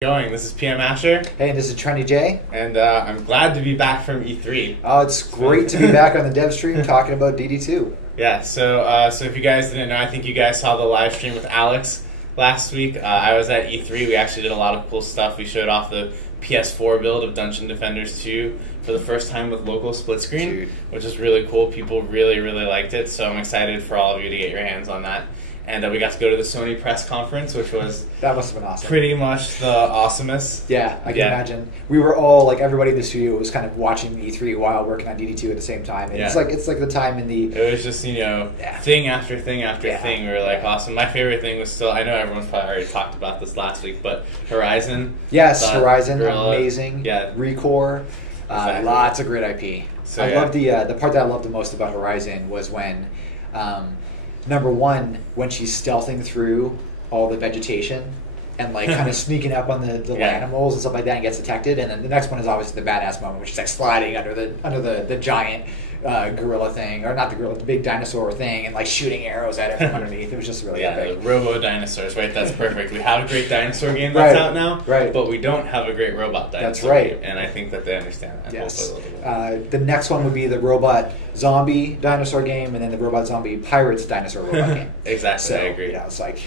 Going. This is PM Asher. Hey, and this is Trendy J. And I'm glad to be back from E3. Oh, it's great to be back on the Devstream talking about DD2. Yeah, so if you guys didn't know, I think you guys saw the live stream with Alex last week. I was at E3. We actually did a lot of cool stuff. We showed off the PS4 build of Dungeon Defenders 2 for the first time with local split screen, which is really cool. People really, really liked it, so I'm excited for all of you to get your hands on that. And we got to go to the Sony press conference, which was that must have been awesome. Pretty much the awesomest. Yeah, I can imagine. We were all like everybody in the studio was kind of watching E3 while working on DD2 at the same time. And it's like the time in the. It was just thing after thing after thing. We were like awesome. My favorite thing was still, I know everyone's probably already talked about this last week, but Horizon. Yes, Horizon, amazing. Yeah, Recore, lots of great IP. So, I love the part that I loved the most about Horizon was when. Number one, when she's stealthing through all the vegetation and like kind of sneaking up on the animals and stuff like that and gets detected, and then the next one is obviously the badass moment, which is like sliding under the giant gorilla thing, or not the gorilla, the big dinosaur thing, and like shooting arrows at it from underneath. It was just really epic. The robo dinosaurs, right? That's perfect. We have a great dinosaur game that's out now, but we don't have a great robot dinosaur game, and I think that they understand that. Yes. The next one would be the robot zombie dinosaur game, and then the robot zombie pirates dinosaur robot game. Exactly, so, I agree. It's like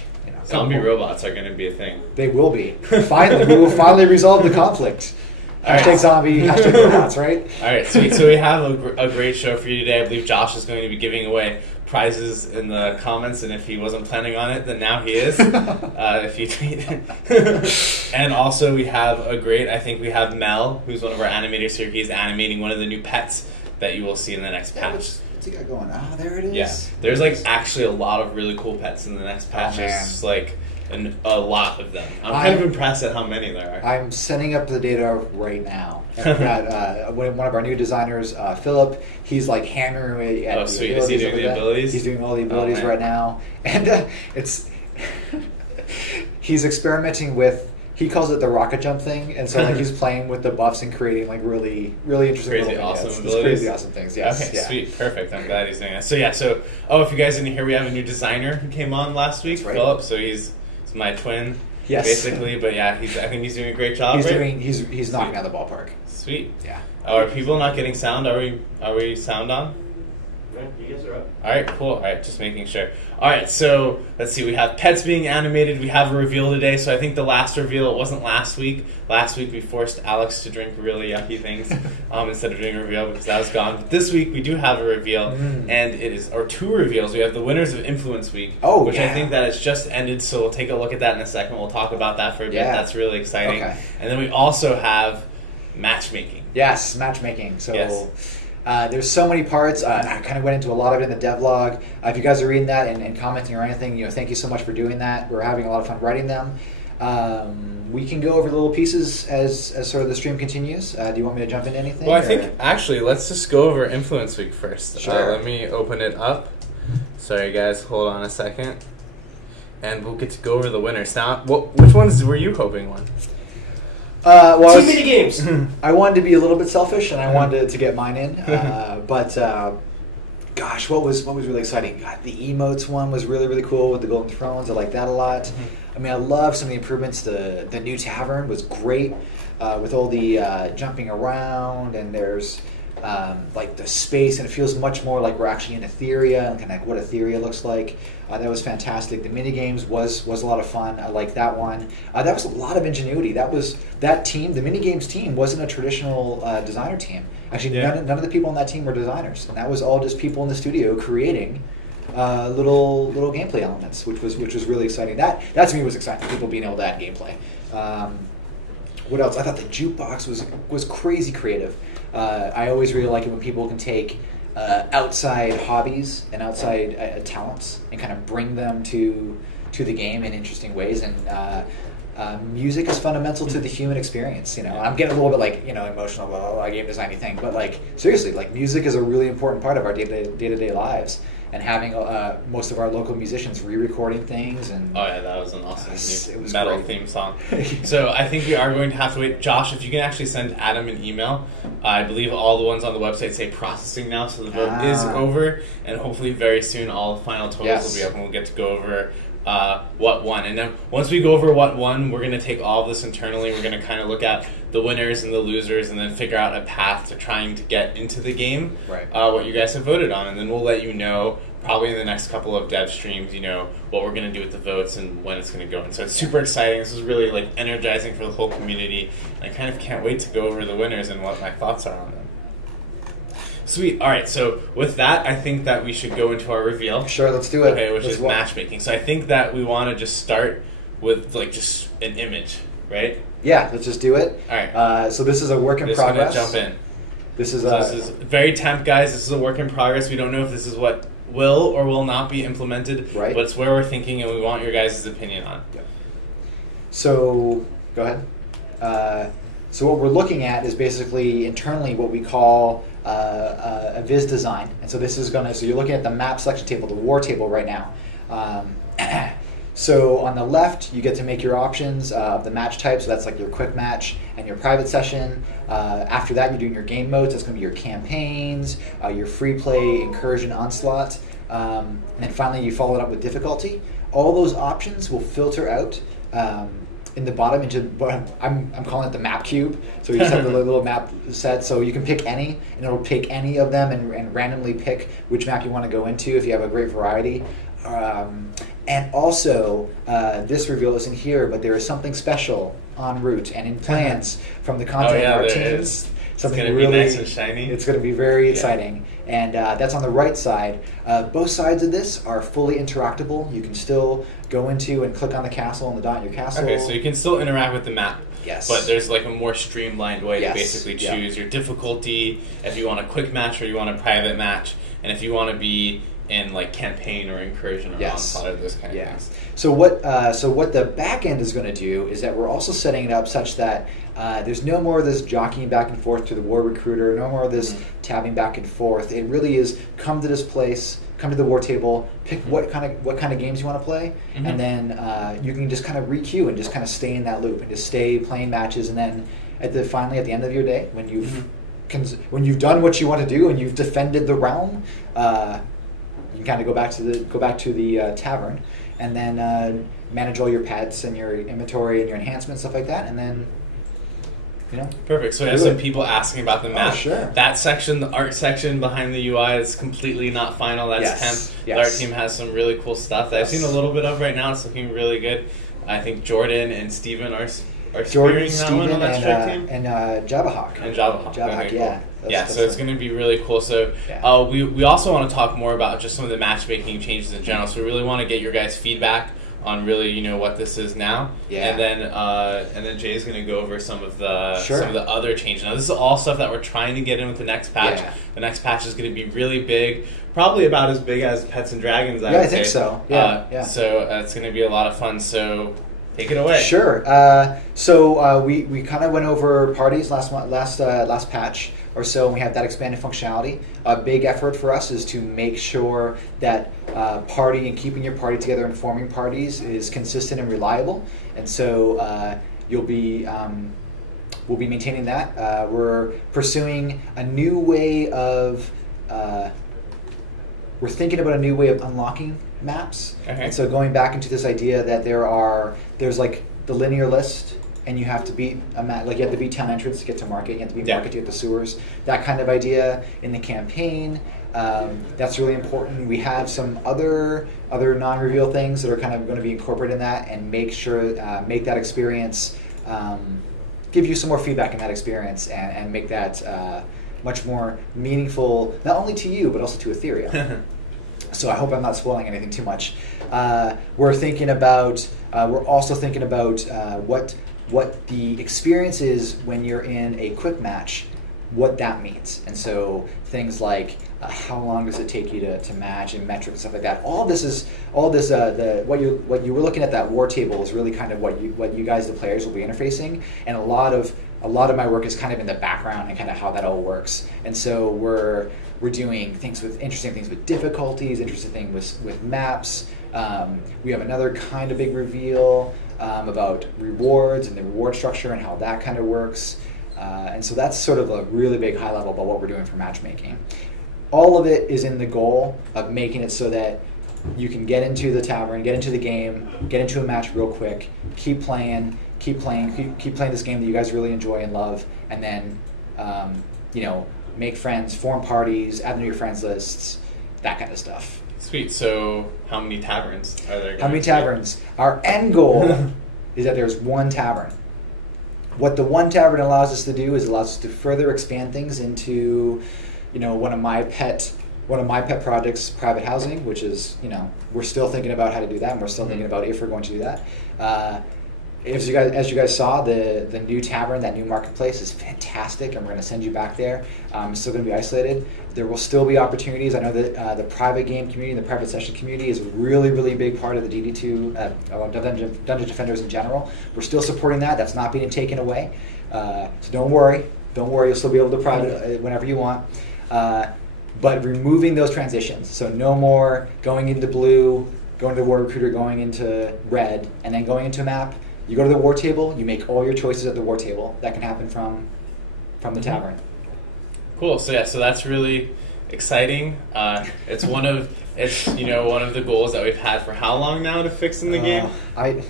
zombie robots are going to be a thing. They will be. Finally, we will finally resolve the conflict. Hashtag zombie, hashtag robots, right? All right, sweet. So we have a great show for you today. I believe Josh is going to be giving away prizes in the comments, and if he wasn't planning on it, then now he is. If you tweet. And also we have I think we have Mel, who's one of our animators here. He's animating one of the new pets that you will see in the next patch. What's he got going? Oh, there it is. Yeah, there's like actually a lot of really cool pets in the next patch. There's like a lot of them. I'm kind of impressed at how many there are. I'm setting up the data right now. And we got one of our new designers, Philip. He's like hammering away at the sweet. Is he doing the abilities? He's doing all the abilities right now, and he's experimenting with. He calls it the rocket jump thing, and so like he's playing with the buffs and creating like really, really interesting, crazy, awesome things. Yes. Okay, sweet, perfect. I'm glad he's doing that. So if you guys didn't hear, we have a new designer who came on last week, Philip. So he's my twin, basically. But yeah, I think he's doing a great job. He's knocking out the ballpark. Sweet. Yeah. Are people not getting sound? Are we sound on? You guys are up. All right, cool. All right, just making sure. All right, so let's see. We have pets being animated. We have a reveal today. So I think the last reveal, it wasn't last week. Last week we forced Alex to drink really yucky things instead of doing a reveal because that was gone. But this week we do have a reveal, and it is two reveals. We have the winners of Influence Week, which I think that has just ended. So we'll take a look at that in a second. We'll talk about that for a bit. That's really exciting. Okay. And then we also have Matchmaking. Yes, Matchmaking. So. There's so many parts. I kind of went into a lot of it in the devlog. If you guys are reading that and commenting or anything, thank you so much for doing that. We're having a lot of fun writing them. We can go over the little pieces as sort of the stream continues. Do you want me to jump into anything? Well, I think actually let's just go over Influence Week first. Sure. Let me open it up. Sorry guys, hold on a second, and we'll get to go over the winners. Now, which ones were you hoping won? Too many games. I wanted to be a little bit selfish, and I wanted to get mine in. But gosh, what was really exciting? God, the emotes one was really, really cool with the Golden Thrones. I like that a lot. I mean, I love some of the improvements. The new tavern was great with all the jumping around, and there's like the space, and it feels much more like we're actually in Etheria and kind of like what Etheria looks like. That was fantastic. The mini games was a lot of fun. I like that one. That was a lot of ingenuity. That team, the mini games team, wasn't a traditional designer team. Actually, none of the people on that team were designers, and that was all just people in the studio creating little gameplay elements, which was really exciting. That to me was exciting. People being able to add gameplay. What else? I thought the jukebox was crazy creative. I always really like it when people can take outside hobbies and outside talents and kind of bring them to the game in interesting ways. And music is fundamental to the human experience. I'm getting a little bit emotional about a game designy thing, but seriously, music is a really important part of our day-to-day lives. And having most of our local musicians re-recording things and that was an awesome new metal theme song. So I think we are going to have to wait. Josh, if you can actually send Adam an email. I believe all the ones on the website say processing now, so the vote is over, and hopefully very soon all the final totals will be up, and we'll get to go over what won. And then once we go over what won, we're going to take all of this internally. We're going to kind of look at the winners and the losers and then figure out a path to trying to get into the game, right. What you guys have voted on. And then we'll let you know probably in the next couple of dev streams, what we're going to do with the votes and when it's going to go. And so it's super exciting. This is really like energizing for the whole community. And I kind of can't wait to go over the winners and what my thoughts are on them. Sweet. All right. So with that, I think that we should go into our reveal. Sure, let's do it. Okay, which is matchmaking. So I think that we want to just start with like just an image, right? Yeah, let's just do it. All right. So this is a work in progress. Just gonna jump in. This is very temp, guys. This is a work in progress. We don't know if this is what will or will not be implemented, right. But it's where we're thinking, and we want your guys' opinion on. Yeah. So go ahead. So what we're looking at is basically internally what we call a viz design. And so this is going to, so you're looking at the map selection table, the war table right now. So on the left, you get to make your options of the match type. So that's like your quick match and your private session. After that, you're doing your game modes. That's going to be your campaigns, your free play, incursion, onslaught. And then finally, you follow it up with difficulty. All those options will filter out in the bottom into what I'm calling it the map cube. So you just have the little map set. So you can pick any, and it'll pick any of them and randomly pick which map you want to go into if you have a great variety. And also, this reveal isn't here, but there is something special en route and in plans from the content of our teams. Something it's going to be nice and shiny. It's going to be very exciting. And that's on the right side. Both sides of this are fully interactable. You can still go into and click on the castle and the dot in your castle. Okay, so you can still interact with the map. Yes. But there's like a more streamlined way to basically choose your difficulty, if you want a quick match or you want a private match, and if you want to be in like campaign or incursion or onslaught or those kind of things. So what the back end is going to do is that we're also setting it up such that there's no more of this jockeying back and forth to the war recruiter, no more of this tabbing back and forth. It really is come to this place, come to the war table, pick what kind of games you want to play, and then you can just kind of re-queue and just kind of stay in that loop and just stay playing matches, and then finally at the end of your day when you've done what you want to do and you've defended the realm. You can kind of go back to the tavern, and then manage all your pets and your inventory and your enhancements, stuff like that, and then Perfect. So we have some people asking about the map. Oh, sure. That section, the art section behind the UI, is completely not final. That's temp. The art team has some really cool stuff that I've seen a little bit of right now. It's looking really good. I think Jordan and Steven are spearing that one on that strike team. And Jabahawk. And Jabahawk. Cool. So it's going to be really cool. So we also want to talk more about just some of the matchmaking changes in general. So we really want to get your guys' feedback on really what this is now. And then Jay's going to go over some of the other changes. Now this is all stuff that we're trying to get in with the next patch. The next patch is going to be really big, probably about as big as Pets and Dragons. I would say. Think so. So it's going to be a lot of fun. So take it away. Sure. So we kind of went over parties last patch or so, and we have that expanded functionality. A big effort for us is to make sure that party and keeping your party together and forming parties is consistent and reliable. And so we'll be maintaining that. We're pursuing a new way of. We're thinking about a new way of unlocking maps. And so going back into this idea that there's like the linear list, and you have to beat a map, like you have to beat town entrance to get to market, you have to beat market to get the sewers, that kind of idea in the campaign. That's really important. We have some other non-reveal things that are kind of going to be incorporated in that, and make that experience, give you some more feedback in that experience, and make that much more meaningful, not only to you, but also to Ethereum. So I hope I'm not spoiling anything too much. We're also thinking about what the experience is when you're in a quick match, what that means. And so things like how long does it take you to match, and metrics and stuff like that. What you were looking at, that war table, is really kind of what you guys, the players, will be interfacing. And a lot of my work is kind of in the background and kind of how that all works. And so we're doing interesting things with difficulties, interesting things with maps. We have another kind of big reveal about rewards and the reward structure and how that kind of works. And so that's sort of a really big high level about what we're doing for matchmaking. All of it is in the goal of making it so that you can get into the tavern, get into the game, get into a match real quick, keep playing this game that you guys really enjoy and love, and then make friends, form parties, add them to your friends lists, that kind of stuff. Sweet. So how many taverns are there? How many taverns? Our end goal is that there's one tavern. What the one tavern allows us to do is allows us to further expand things into, one of my pet projects, private housing, which is, we're still thinking about how to do that, and we're still thinking about if we're going to do that. As you guys saw, the new tavern, that new marketplace is fantastic, and we're going to send you back there. It's still going to be isolated. There will still be opportunities. I know that the private game community, the private session community is a really, really big part of the DD2, Dungeon Defenders in general. We're still supporting that. That's not being taken away. So don't worry. You'll still be able to private whenever you want. But removing those transitions. So no more going into blue, going to the war recruiter, going into red, and then going into a map. You go to the war table, you make all your choices at the war table. That can happen from the tavern. Cool. So that's really exciting. It's one of the goals that we've had for how long now to fix in the game? A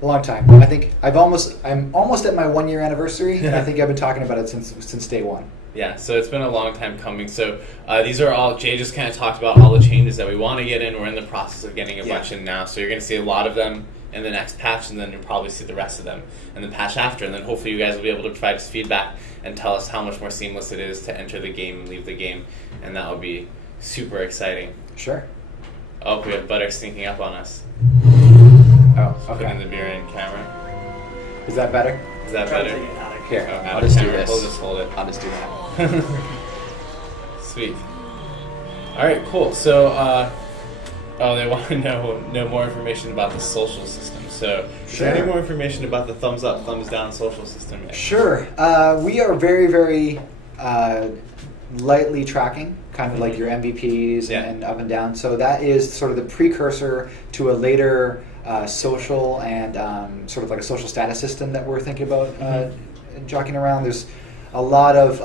long time. I think I'm almost at my 1 year anniversary, and I think I've been talking about it since day one. Yeah, so it's been a long time coming. So these are all, Jay just kind of talked about all the changes that we want to get in. We're in the process of getting a bunch in now. So you're going to see a lot of them in the next patch, and then you'll probably see the rest of them in the patch after. And then hopefully you guys will be able to provide us feedback and tell us how much more seamless it is to enter the game and leave the game. And that will be super exciting. Sure. Oh, we have Butter sneaking up on us. Oh, okay. Putting the beer in camera. Is that better? Is that better? Here, Oh, I'll just do camera. this. We'll just hold it. I'll just do that. Sweet. All right, cool. So, they want to know more information about the social system. So, is there any more information about the thumbs up, thumbs down social system? Sure. We are very, very lightly tracking, kind of like your MVPs and up and down. So that is sort of the precursor to a later social and sort of like a social status system that we're thinking about jockeying around. There's a lot of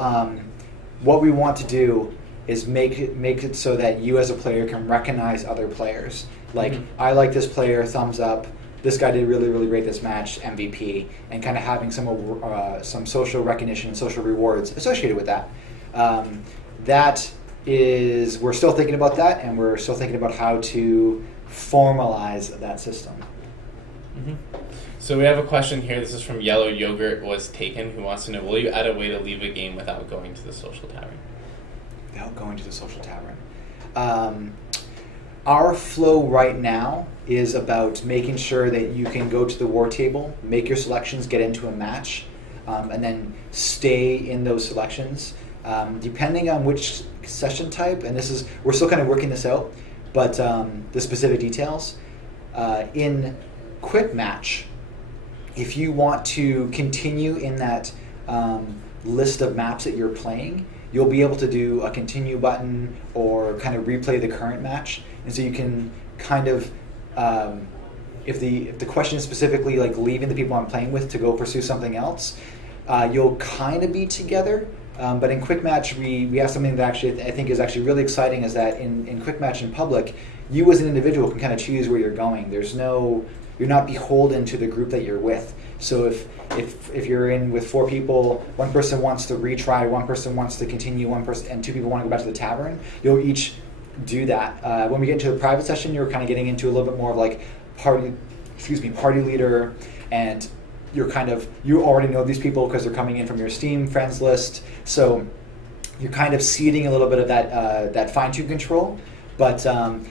what we want to do is make it so that you as a player can recognize other players. Like, I like this player, thumbs up. This guy did really, really great this match, MVP, and kind of having some social recognition and social rewards associated with that. We're still thinking about that, and we're still thinking about how to formalize that system. So we have a question here. This is from Yellow Yogurt Was Taken, who wants to know, will you add a way to leave a game without going to the social tavern? Without going to the social tavern. Our flow right now is about making sure that you can go to the war table, make your selections, get into a match, and then stay in those selections. Depending on which session type, and we're still kind of working this out, but the specific details. In quick match, if you want to continue in that list of maps that you're playing, you'll be able to do a continue button or kind of replay the current match. And so you can kind of, if the question is specifically like leaving the people I'm playing with to go pursue something else, you'll kind of be together. But in quick match, we have something that actually I think is actually really exciting, is that in quick match in public, you as an individual can kind of choose where you're going. You're not beholden to the group that you're with. So if you're in with 4 people, one person wants to retry, one person wants to continue, and 2 people want to go back to the tavern, you'll each do that. When we get into a private session, you're kind of getting into a little bit more of like party leader, and you already know these people because they're coming in from your Steam friends list. So you're kind of ceding a little bit of that fine-tune control. But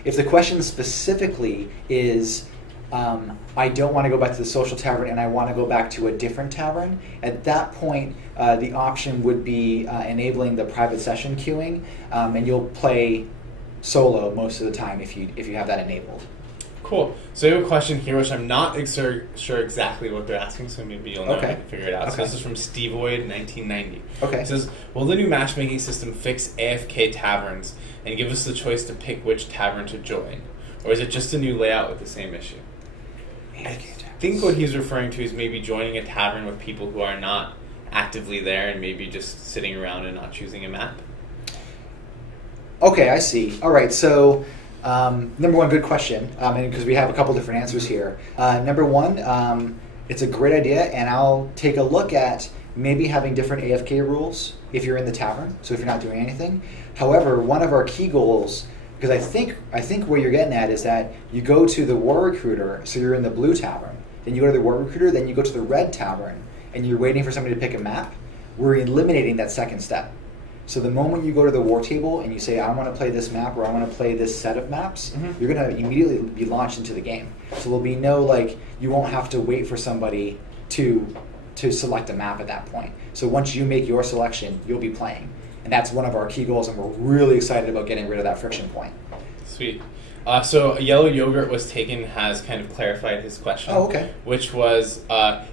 if the question specifically is, I don't want to go back to the social tavern and I want to go back to a different tavern, at that point the option would be enabling the private session queuing, and you'll play solo most of the time if you have that enabled. Cool. So I have a question here, which I'm not sure exactly what they're asking, so maybe you'll know if you can figure it out. Okay. So this is from Stevoid 1990. Okay. It says, will the new matchmaking system fix AFK taverns and give us the choice to pick which tavern to join? Or is it just a new layout with the same issue? I think what he's referring to is maybe joining a tavern with people who are not actively there and maybe just sitting around and not choosing a map. Okay, I see. All right, so Number one, good question, and because we have a couple different answers here. Number one, it's a great idea, and I'll take a look at maybe having different AFK rules if you're in the tavern, so if you're not doing anything. However, one of our key goals, because I think where you're getting at is that you go to the War Recruiter, so you're in the blue tavern, then you go to the War Recruiter, then you go to the red tavern, and you're waiting for somebody to pick a map. We're eliminating that second step. So the moment you go to the war table and you say, I want to play this map or I want to play this set of maps, you're going to immediately be launched into the game. So there'll be no, you won't have to wait for somebody to select a map at that point. So once you make your selection, you'll be playing. And that's one of our key goals, and we're really excited about getting rid of that friction point. Sweet. So Yellow Yogurt Was Taken has kind of clarified his question. Oh, okay. Which was,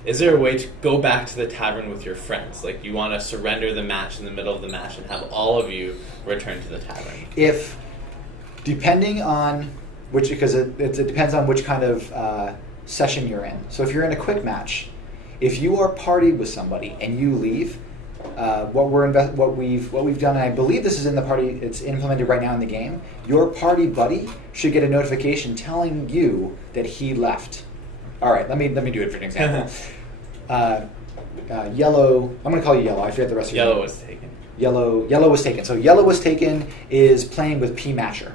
is there a way to go back to the tavern with your friends? Like, you want to surrender the match in the middle of the match and have all of you return to the tavern? Depending on which, because it depends on which kind of session you're in. So if you're in a quick match, if you are partied with somebody and you leave, what we've done, and I believe this is in the party, it's implemented right now in the game. Your party buddy should get a notification telling you that he left. All right, let me do it for an example. Yellow, I'm going to call you Yellow. I forget the rest of your Yellow name. Was Taken. Yellow Was Taken. So Yellow Was Taken is playing with P Masher,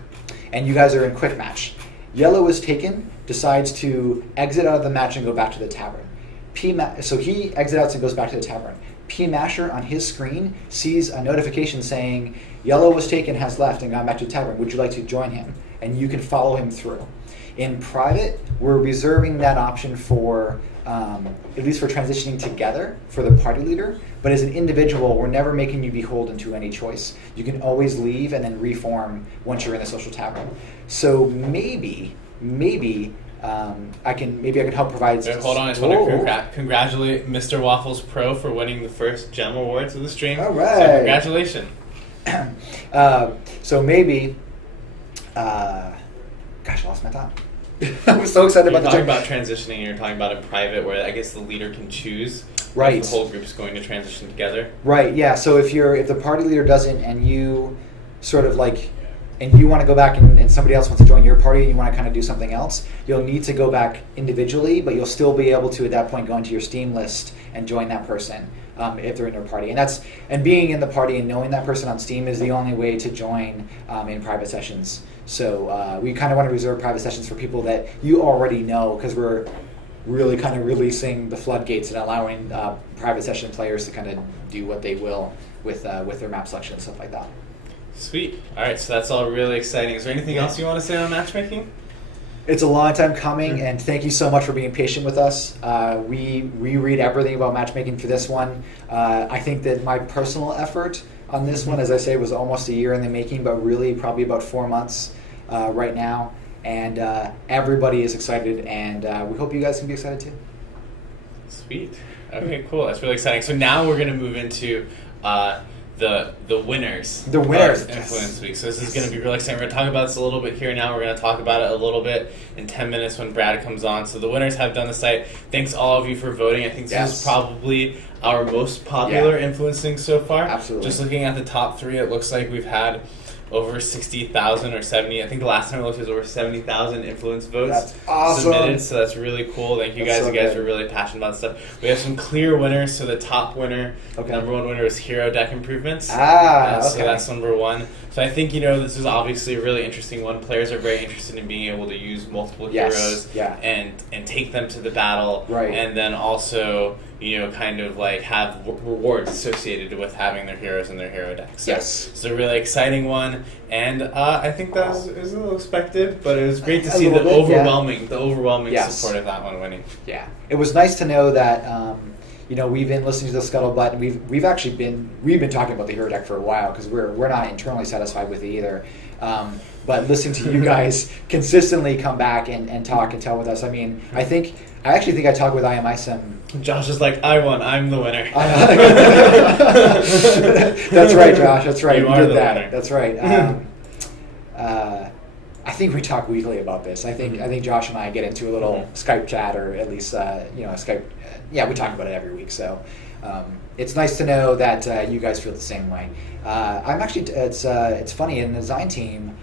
and you guys are in quick match. Yellow Was Taken decides to exit out of the match and go back to the tavern. So he exits out and goes back to the tavern. P Masher on his screen sees a notification saying Yellow Was Taken has left and gone back to the tavern. Would you like to join him? And you can follow him through. In private, we're reserving that option for at least for transitioning together for the party leader. But as an individual, we're never making you beholden to any choice. You can always leave and then reform once you're in the social tavern. So maybe I can help provide. Hold on, I just want to congratulate Mr. Waffles Pro for winning the first gem awards of the stream. All right, so congratulations. So maybe, gosh, I lost my thought. I was so excited about the talking about transitioning. You're talking about in private, where I guess the leader can choose. Right. If the whole group's going to transition together. Right. Yeah. So if the party leader doesn't, and you sort of and you want to go back and somebody else wants to join your party and you want to kind of do something else, you'll need to go back individually, but you'll still be able to at that point go into your Steam list and join that person if they're in their party. And being in the party and knowing that person on Steam is the only way to join in private sessions. So we kind of want to reserve private sessions for people that you already know, because we're really kind of releasing the floodgates and allowing private session players to kind of do what they will with their map selection and stuff like that. Sweet. All right, so that's all really exciting. Is there anything else you want to say on matchmaking? It's a long time coming, and thank you so much for being patient with us. We reread everything about matchmaking for this one. I think that my personal effort on this one, as I say, was almost a year in the making, but really probably about 4 months right now. And everybody is excited, and we hope you guys can be excited too. Sweet. Okay, cool. That's really exciting. So now we're going to move into the winners. The winners. Influence Week. So this is going to be really exciting. We're going to talk about this a little bit here now. We're going to talk about it a little bit in 10 minutes when Brad comes on. So the winners have done the site. Thanks all of you for voting. I think this is probably our most popular influencing so far. Absolutely. Just looking at the top 3, it looks like we've had over 60,000 or 70. I think the last time I looked, it was over 70,000 influence votes. That's awesome. Submitted, so that's really cool. Thank you guys. You guys are really passionate about stuff. We have some clear winners. So the top winner, number 1 winner, is Hero Deck Improvements. So that's number 1. So I think, this is obviously a really interesting one. Players are very interested in being able to use multiple heroes and take them to the battle. Right. And then also, kind of have rewards associated with having their heroes in their hero deck. So it's a really exciting one, and I think that was a little expected, but it was great to see the overwhelming support of that one winning. Yeah, it was nice to know that. We've been listening to the Scuttlebutt, and we've been talking about the hero deck for a while, because we're not internally satisfied with it either. But listening to you guys consistently come back and talk and tell with us, I actually think I talked with IMI some. Josh is like, I won. I'm the winner. That's right, Josh. That's right. You are the winner. That's right. I think we talk weekly about this. I think Josh and I get into a little Skype chat, or at least Skype. We talk about it every week. So it's nice to know that you guys feel the same way. I'm actually. It's funny, in the design team.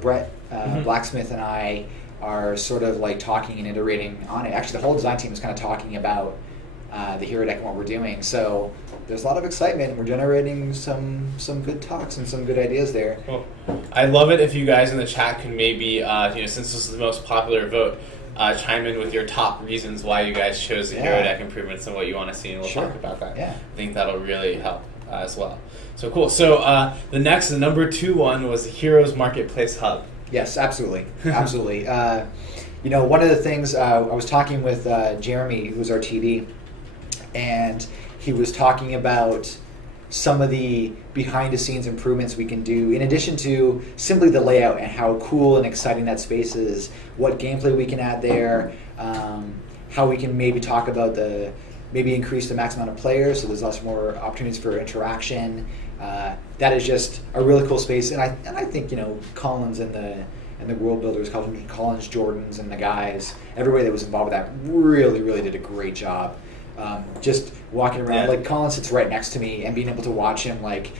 Brett Blacksmith and I are sort of like talking and iterating on it. Actually, the whole design team is kind of talking about the hero deck and what we're doing. So there's a lot of excitement, and we're generating some good talks and some good ideas there. Well, I love it if you guys in the chat can maybe, since this is the most popular vote, chime in with your top reasons why you guys chose the hero deck improvements and what you want to see, and we'll talk about that. Yeah. I think that'll really help as well. So cool. So the number 2 one was the Heroes Marketplace Hub. Yes, absolutely, absolutely. One of the things I was talking with Jeremy, who's our TD, and he was talking about some of the behind-the-scenes improvements we can do, in addition to simply the layout and how cool and exciting that space is, what gameplay we can add there, how we can maybe talk about maybe increase the max amount of players so there's lots more opportunities for interaction. That is just a really cool space, and I think Collins and the world builders, Collins, Jordans, and the guys, everybody that was involved with that really did a great job. Just walking around, like Colin sits right next to me, and being able to watch him like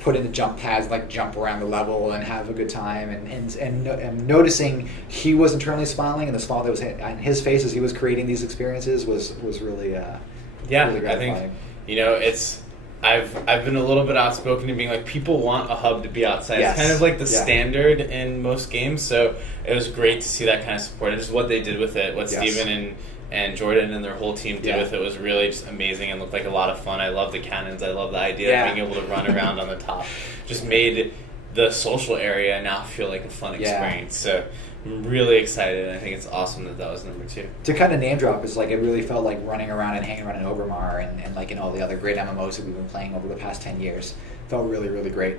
put in the jump pads, like jump around the level and have a good time, and noticing he was internally smiling, and the smile that was on his face as he was creating these experiences was really really gratifying. I think I've been a little bit outspoken in being like, people want a hub to be outside. Yes. It's kind of like the standard in most games, so it was great to see that kind of support. Just what they did with it, what Steven and Jordan and their whole team did with it was really just amazing and looked like a lot of fun. I love the cannons. I love the idea of being able to run around on the top. Just made the social area now feel like a fun experience. So I'm really excited, and I think it's awesome that was number 2. To kind of name drop is like, it really felt like running around and hanging around in Obermar and like in all the other great MMOs that we've been playing over the past 10 years. Felt really great.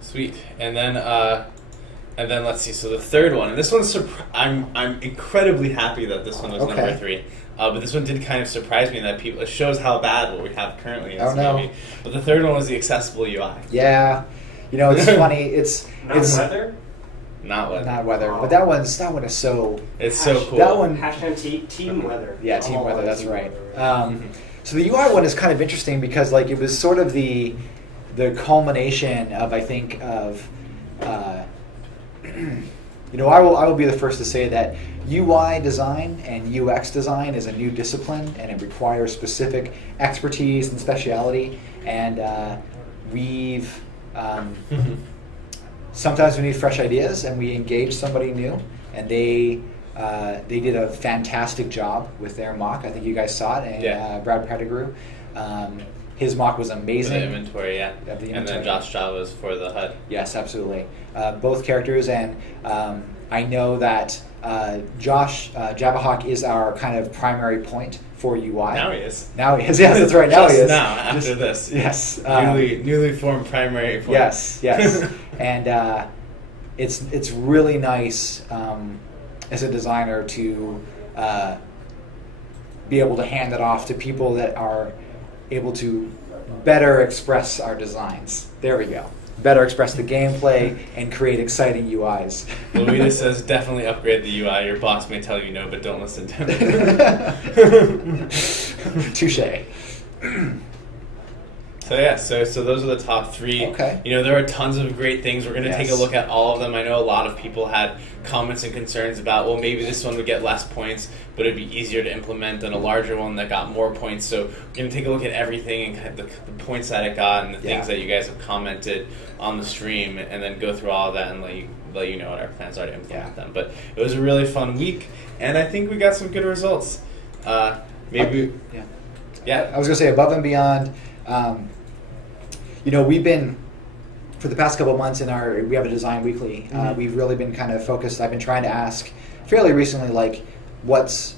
Sweet. And then let's see. So the third one, and this one's I'm incredibly happy that this one was number 3. But this one did kind of surprise me that it shows how bad what we have currently is. Maybe. But the third one was the accessible UI. Yeah, it's funny. It's weather. Not weather. Not weather. But that one is so. It's so cool. That one. # team weather. Yeah, team weather. That's right. So the UI one is kind of interesting because like it was sort of the culmination of I will be the first to say that UI design and UX design is a new discipline, and it requires specific expertise and speciality. And we've sometimes we need fresh ideas, and we engage somebody new, and they did a fantastic job with their mock. I think you guys saw it, and Brad Pettigrew. His mock was amazing. For the inventory, and then Josh Java's for the HUD. Yes, absolutely. Both characters, and I know that Josh Jabahawk is our kind of primary point for UI. Now he is. Yes, that's right. Now he is. Now, after this. Yes. Newly formed primary point. Yes. And it's really nice as a designer to be able to hand it off to people that are able to better express our designs. There we go. Better express the gameplay and create exciting UIs. Louisa says, definitely upgrade the UI. Your boss may tell you no, but don't listen to him. Touche. So those are the top 3. Okay. There are tons of great things. We're going to take a look at all of them. I know a lot of people had comments and concerns about, well, maybe this one would get less points, but it'd be easier to implement than a larger one that got more points. So we're going to take a look at everything and kind of the points that it got and the things that you guys have commented on the stream, and then go through all of that and let you know what our plans are to implement them. But it was a really fun week, and I think we got some good results. I was going to say, above and beyond. We've been, for the past couple of months we have a design weekly. We've really been kind of focused. I've been trying to ask fairly recently, like, what's,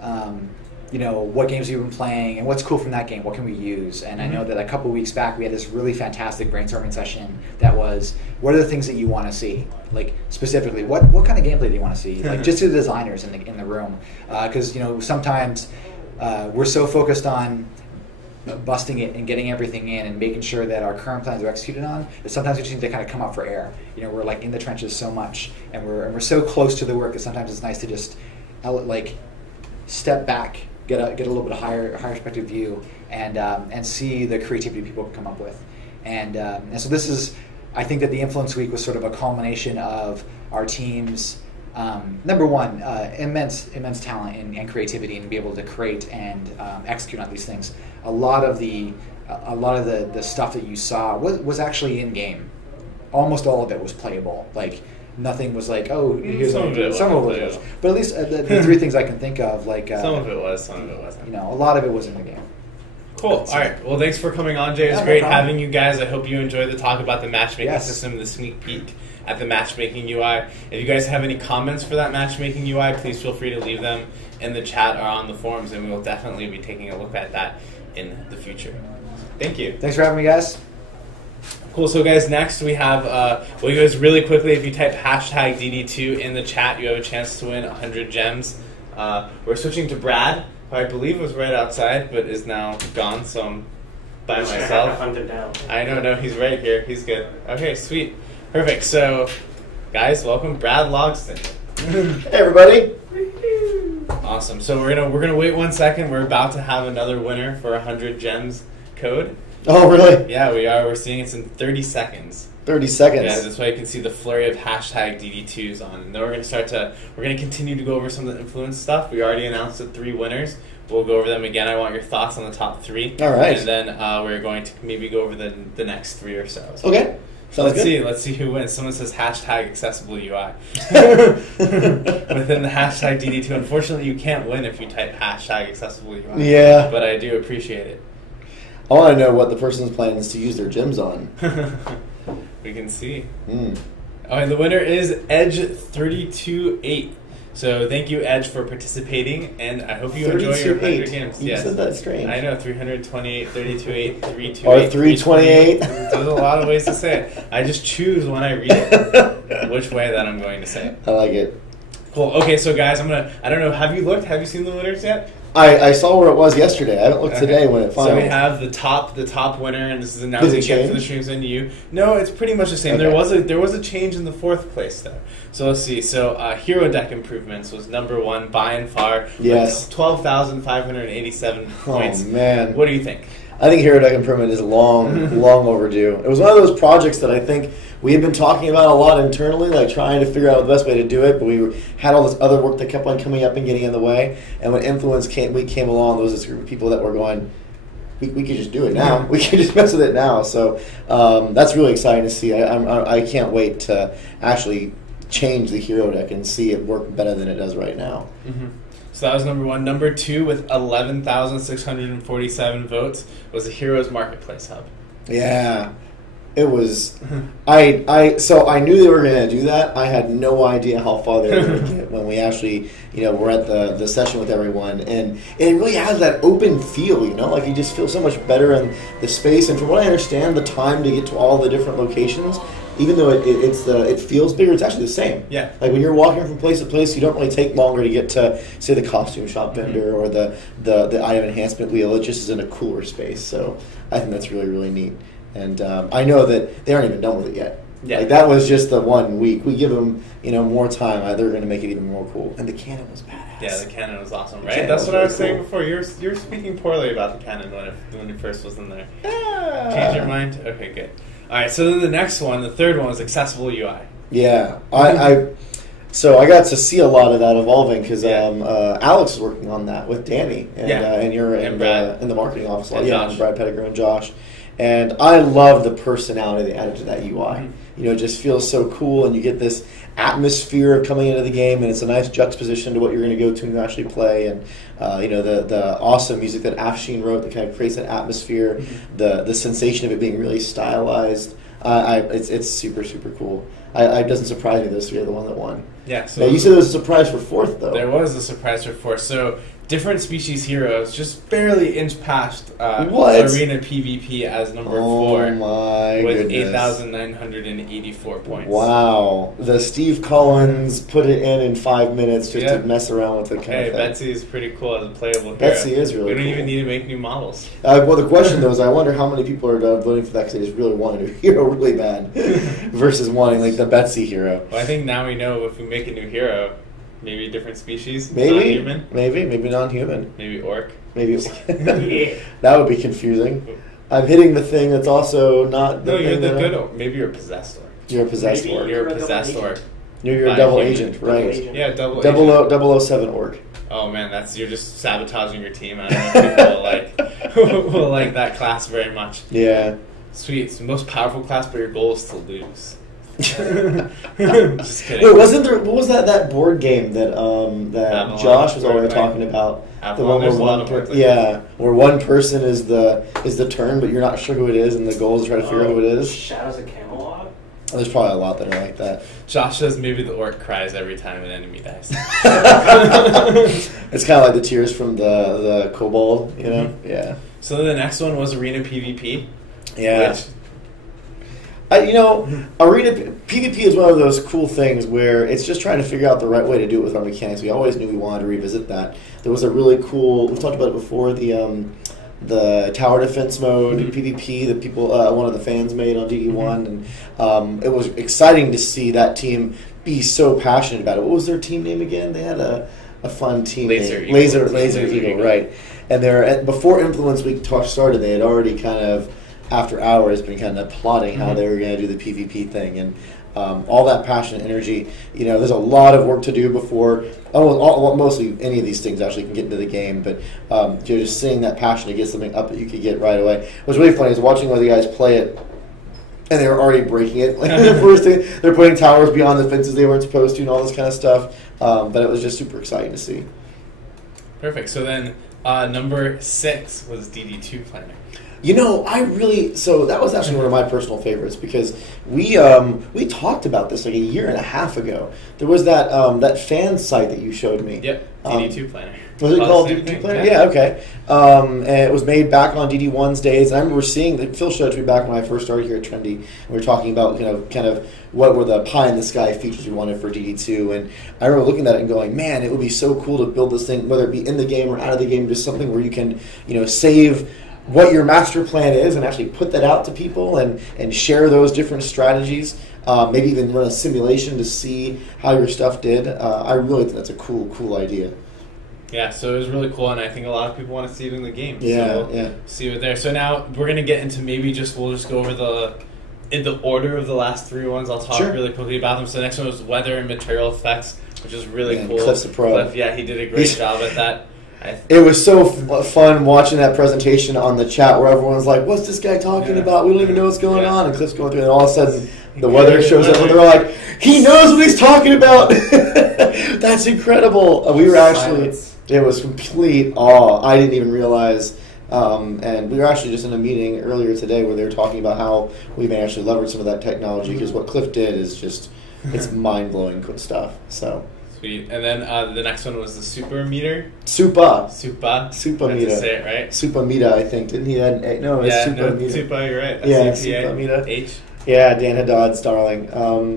what games have you been playing and what's cool from that game? What can we use? And I know that a couple of weeks back we had this really fantastic brainstorming session that was, what are the things that you want to see? Like, specifically, what kind of gameplay do you want to see? Like, just to the designers in the room. Because, sometimes we're so focused on busting it and getting everything in and making sure that our current plans are executed on, but sometimes we just need to kind of come up for air. We're like in the trenches so much, and we're so close to the work that sometimes it's nice to just like step back, get a little bit of higher perspective view, and see the creativity people can come up with. And so this is I think that the Influence Week was sort of a culmination of our team's number one, immense talent and creativity, and be able to create and execute on these things. A lot of the stuff that you saw was actually in game. Almost all of it was playable. Like nothing was like, oh, here's some of it was. But at least the three things I can think of, like some of it was, some of it wasn't. You know, a lot of it was in the game. Cool. All right. Well, thanks for coming on, Jay. It's great having you guys. I hope you enjoyed the talk about the matchmaking system, the sneak peek at the matchmaking UI. If you guys have any comments for that matchmaking UI, please feel free to leave them in the chat or on the forums, and we will definitely be taking a look at that in the future. Thank you. Thanks for having me, guys. Cool. So, guys, next we have, well, you guys, really quickly, if you type hashtag DD2 in the chat, you have a chance to win 100 gems. We're switching to Brad, who I believe was right outside, but is now gone, so I'm by myself. I don't know. He's right here. He's good. Okay, sweet. Perfect. So, guys, welcome Brad Logston. Hey, everybody. Awesome. So we're gonna wait 1 second. We're about to have another winner for 100 gems code. Oh, really? Yeah, we are. We're seeing it's in 30 seconds. 30 seconds. Yeah, that's why you can see the flurry of hashtag DD2s on. And then we're gonna continue to go over some of the influence stuff. We already announced the 3 winners. We'll go over them again. I want your thoughts on the top 3. All right. And then we're going to maybe go over the next 3 or so. Okay. So let's see who wins. Someone says hashtag accessible UI. Within the hashtag DD2. Unfortunately, you can't win if you type hashtag accessible UI. Yeah. But I do appreciate it. I want to know what the person's plans to use their gems on. We can see. Mm. Oh, and the winner is Edge328. So thank you, Edge, for participating, and I hope you enjoy your 100 games. You said that strange. I know, 328, 328, 328. Or 328. There's a lot of ways to say it. I just choose when I read it which way that I'm going to say it. I like it. Cool. Okay, so guys, I don't know, have you looked? Have you seen the winners yet? I saw where it was yesterday. I haven't looked today when it finally. So we have the top winner, and this is announced again for the streams and you. No, it's pretty much the same. Okay. There was a change in the 4th place though. So let's see. So hero deck improvements was number 1 by and far. Yes. 12,587 points. Oh man. What do you think? I think hero deck improvement is long overdue. It was one of those projects that I think we had been talking about a lot internally, like trying to figure out the best way to do it, but we had all this other work that kept on coming up and getting in the way. And when Influence came along, there was this group of people that were going, we could just do it now. We can just mess with it now. So that's really exciting to see. I can't wait to actually change the hero deck and see it work better than it does right now. Mm-hmm. So that was number 1. Number 2, with 11,647 votes, was the Heroes Marketplace Hub. Yeah. It was, so I knew they were going to do that. I had no idea how far they were going to get when we actually, were at the session with everyone. And it really has that open feel, like you just feel so much better in the space. And from what I understand, the time to get to all the different locations, even though it feels bigger, it's actually the same. Yeah. Like when you're walking from place to place, you don't really take longer to get to, say, the costume shop vendor or the item enhancement wheel. It just is in a cooler space. So I think that's really, really neat. And I know that they aren't even done with it yet. Yeah. Like that was just the 1 week. We give them, more time. They're going to make it even more cool. And the cannon was badass. Yeah, the cannon was awesome, right? That's what I was saying before. You're speaking poorly about the cannon when it first was in there. Change your mind? Okay, good. All right, so then the next one, the 3rd one, was accessible UI. Yeah, So I got to see a lot of that evolving because Alex is working on that with Danny, and you're in the marketing office. And and Brad Pettigrew and Josh. And I love the personality they added to that UI. It just feels so cool, and you get this atmosphere of coming into the game, and it's a nice juxtaposition to what you're going to go to and actually play. And the awesome music that Afshin wrote that kind of creates that atmosphere, the sensation of it being really stylized. It's super, super cool. It doesn't surprise me those 3 are the one that won. Yeah. So now, you said there was a surprise for 4th, though. There was a surprise for 4th. So different species heroes just barely inch past arena PvP as number 4 with 8,984 points. Wow. The Steve Collins put it in 5 minutes just to mess around with it kind of thing. Betsy is pretty cool as a playable hero. Betsy is really cool. We don't even need to make new models. Well, the question, though, is I wonder how many people are voting for that because they just really want a new hero really bad versus wanting like the Betsy hero. Well, I think now we know if we make a new hero, maybe a different species, maybe non-human. Maybe non-human. Maybe orc. Maybe that would be confusing. I'm hitting the thing that's also not the No, you're thing the that good orc. Maybe you're a possessed orc. You're a possessed Maybe orc. You're a double possessed agent. orc. You're a By double human. agent, Double right? agent. Yeah, double Double agent. O 007 orc. Oh man, you're just sabotaging your team. I don't know if people will like that class very much. Yeah. Sweet, it's the most powerful class, but your goal is to lose. Just kidding. Wait, wasn't there? What was that board game that Avalon, Josh was already right. talking about? Avalon, there's a lot of boards like where one person is the turn, but you're not sure who it is, and the goal is to try to figure out who it is. Shadows of Camelot. There's probably a lot that are like that. Josh says maybe the orc cries every time an enemy dies. It's kind of like the tears from the kobold, you know? Mhm. Yeah. So then the next one was Arena PvP. Yeah. Which, Arena PvP is one of those cool things where it's just trying to figure out the right way to do it with our mechanics. We always knew we wanted to revisit that. There was a really cool. We've talked about it before. The tower defense mode PvP that people one of the fans made on DD1, and it was exciting to see that team be so passionate about it. What was their team name again? They had a fun team Laser name. Eagle. Laser Laser Eagle, Eagle. right? And they're before Influence Week started. They had already kind of after hours been kind of plotting how they were going to do the PvP thing, and all that passion and energy. You know, there's a lot of work to do before mostly any of these things actually can get into the game, but you're just seeing that passion to get something up that you could get right away. It was really funny. I was watching one of the guys play it, and they were already breaking it. Like the first thing, they're putting towers beyond the fences they weren't supposed to, and all this kind of stuff. But it was just super exciting to see. perfect. So then number 6 was DD2 Planner. You know, so that was actually one of my personal favorites because we talked about this like a year and a half ago. There was that fan site that you showed me. Yep, DD2 Planner. Was it called the same DD2 thing, Planner? Yeah, okay. And it was made back on DD1's days. And I remember seeing that Phil showed it to me back when I first started here at Trendy. And we were talking about kind of what were the pie in the sky features we wanted for DD2. And I remember looking at it and going, man, it would be so cool to build this thing, whether it be in the game or out of the game, just something where you can save what your master plan is and actually put that out to people and share those different strategies. Maybe even run a simulation to see how your stuff did. I really think that's a cool idea. Yeah, so it was really cool, and I think a lot of people want to see it in the game. Yeah, so we'll yeah. see it there. So now we're going to get into we'll just go over in the order of the last 3 ones. I'll talk really quickly about them. So the next one was weather and material effects, which is really cool. Cliff's a pro. Cliff, yeah, he did a great job at that. It was so fun watching that presentation on the chat where everyone's like, what's this guy talking about? We don't even know what's going on. And Cliff's going through it, and all of a sudden the weather shows up and they're like, he knows what he's talking about. That's incredible. We were actually, it was complete awe. I didn't even realize. And we were actually just in a meeting earlier today where they were talking about how we may actually leverage some of that technology because what Cliff did is just, it's mind-blowing stuff. So. Sweet. And then the next one was the super meter. Supa Meter. meter. Say it right. Supa meter, I think. Didn't he add? No, it's Supa meter. Supa, you're right. Yeah, SUPA. Supa meter. H. Yeah, Dan Haddad's darling.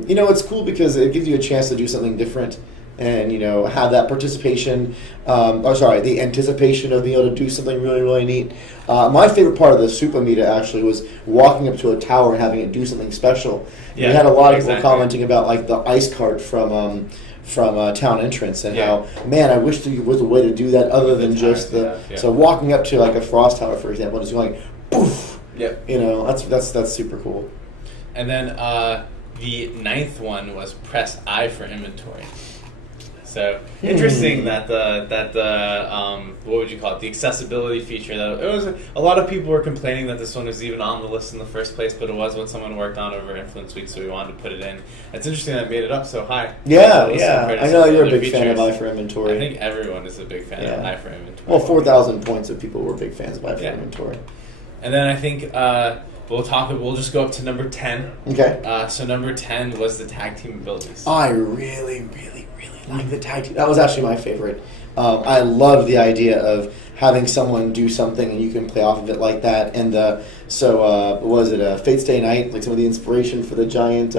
It's cool because it gives you a chance to do something different and, have that participation, the anticipation of being able to do something really, really neat. My favorite part of the Supa meter actually was walking up to a tower and having it do something special. Yeah, we had a lot of people exactly. commenting about like the ice cart from Town Entrance and how, man, I wish there was a way to do that other than just so walking up to like a frost tower, for example, just going poof. Yep. That's super cool. And then the 9th one was press I for inventory. So interesting that the what would you call it? The accessibility feature. That it was a lot of people were complaining that this one was even on the list in the first place, but it was what someone worked on over Influence Week, so we wanted to put it in. It's interesting that it made it up so high. Yeah. compared to I know some you're a other big fan of features. I for inventory. I think everyone is a big fan of I for inventory. Well, 4,000 points of people were big fans of I for inventory. And then I think we'll just go up to number 10. Okay. So number 10 was the tag team abilities. I really like the tag team. That was actually my favorite. I love the idea of having someone do something and you can play off of it like that. And was it Fate's Day Night? Like some of the inspiration for the giant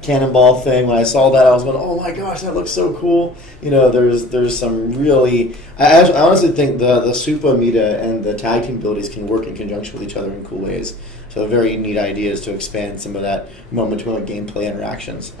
cannonball thing. When I saw that, I was going, "Oh my gosh, that looks so cool!" There's some really. I honestly think the Supa Meta and the tag team abilities can work in conjunction with each other in cool ways. So very neat ideas to expand some of that moment-to-moment gameplay interactions.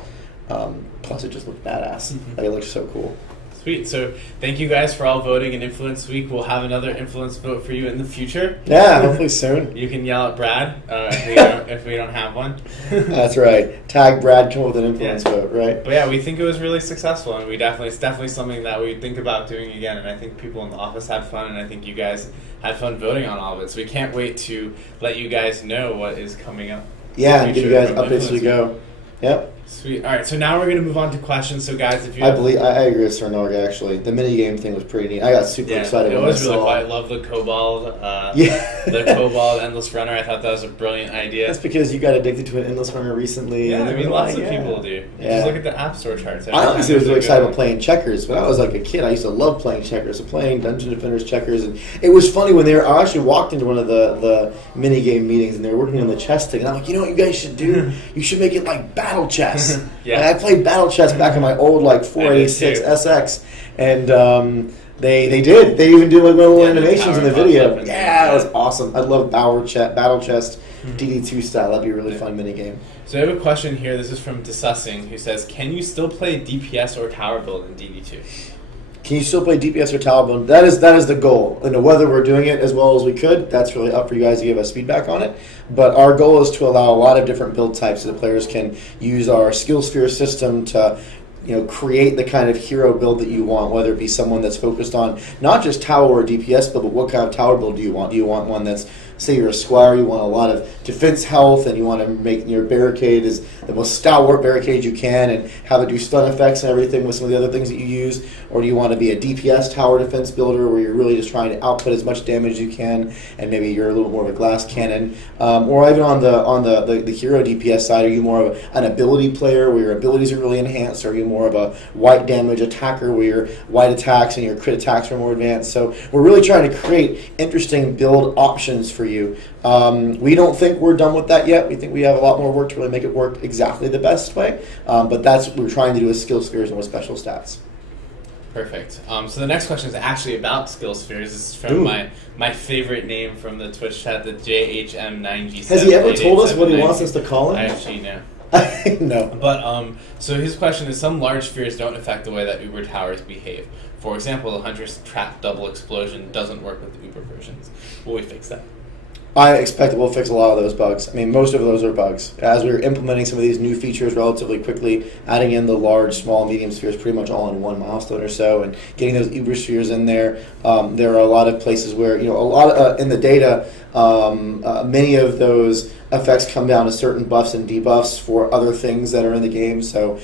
Plus, it just looked badass. Like, it looks so cool. Sweet. So thank you guys for all voting in Influence Week. We'll have another Influence vote for you in the future. Yeah, hopefully soon. You can yell at Brad if we don't have one. That's right. Tag Brad, come up with an Influence vote, right? But yeah, we think it was really successful, and it's definitely something that we think about doing again. And I think people in the office had fun, and I think you guys had fun voting on all of it. So we can't wait to let you guys know what is coming up. Yeah, and give you guys updates as we go. Yep. Sweet. All right, so now we're going to move on to questions. So, guys, if you I agree with Sir Norg, actually. The minigame thing was pretty neat. I got super excited when I saw it. It was really cool. I love the Kobold. The Kobold Endless Runner. I thought that was a brilliant idea. That's because you got addicted to an Endless Runner recently. Yeah, I mean, lots of people do. Just look at the App Store charts. I honestly was really excited about playing checkers. When I was like a kid, I used to love playing checkers. So playing Dungeon Defenders checkers. And it was funny when I actually walked into one of the minigame meetings, and they were working on the chess thing. And I'm like, you know what you guys should do? You should make it like battle chess. I played battle chess back in my old 486 SX, and they did. They even did little animations in the video. Yeah, it was awesome. I love battle chess, DD2 style. That'd be a really fun minigame. So I have a question here. This is from Dissussing, who says, "Can you still play DPS or tower build in DD2?" Can you still play DPS or tower build? That is the goal. And whether we're doing it as well as we could, that's really up for you guys to give us feedback on it. But our goal is to allow a lot of different build types so that players can use our skill sphere system to create the kind of hero build that you want, whether it be someone that's focused on not just tower or DPS build, but what kind of tower build do you want? Do you want one that's, say you're a squire, you want a lot of defense health, and you want to make your barricade is the most stalwart barricade you can and have it do stun effects and everything with some of the other things that you use? Or do you want to be a DPS tower defense builder where you're really just trying to output as much damage as you can, and maybe you're a little more of a glass cannon? Or even on the hero DPS side, are you more of an ability player where your abilities are really enhanced? Or are you more of a white damage attacker where your white attacks and your crit attacks are more advanced? So we're really trying to create interesting build options for you. We don't think we're done with that yet. We think we have a lot more work to really make it work exactly the best way. But that's what we're trying to do with skill spheres and with special stats. Perfect. So the next question is actually about skill spheres. This is from my favorite name from the Twitch chat, the JHM9G7. Has he ever told us what he wants us to call him? I actually know. No. But so his question is: some large spheres don't affect the way that Uber towers behave. For example, the Hunter's Trap double explosion doesn't work with the Uber versions. Will we fix that? I expect we'll fix a lot of those bugs. I mean, most of those are bugs. As we're implementing some of these new features relatively quickly, adding in the large, small, medium spheres pretty much all in one milestone or so, and getting those Uber spheres in there, there are a lot of places where, a lot in the data, many of those effects come down to certain buffs and debuffs for other things that are in the game. So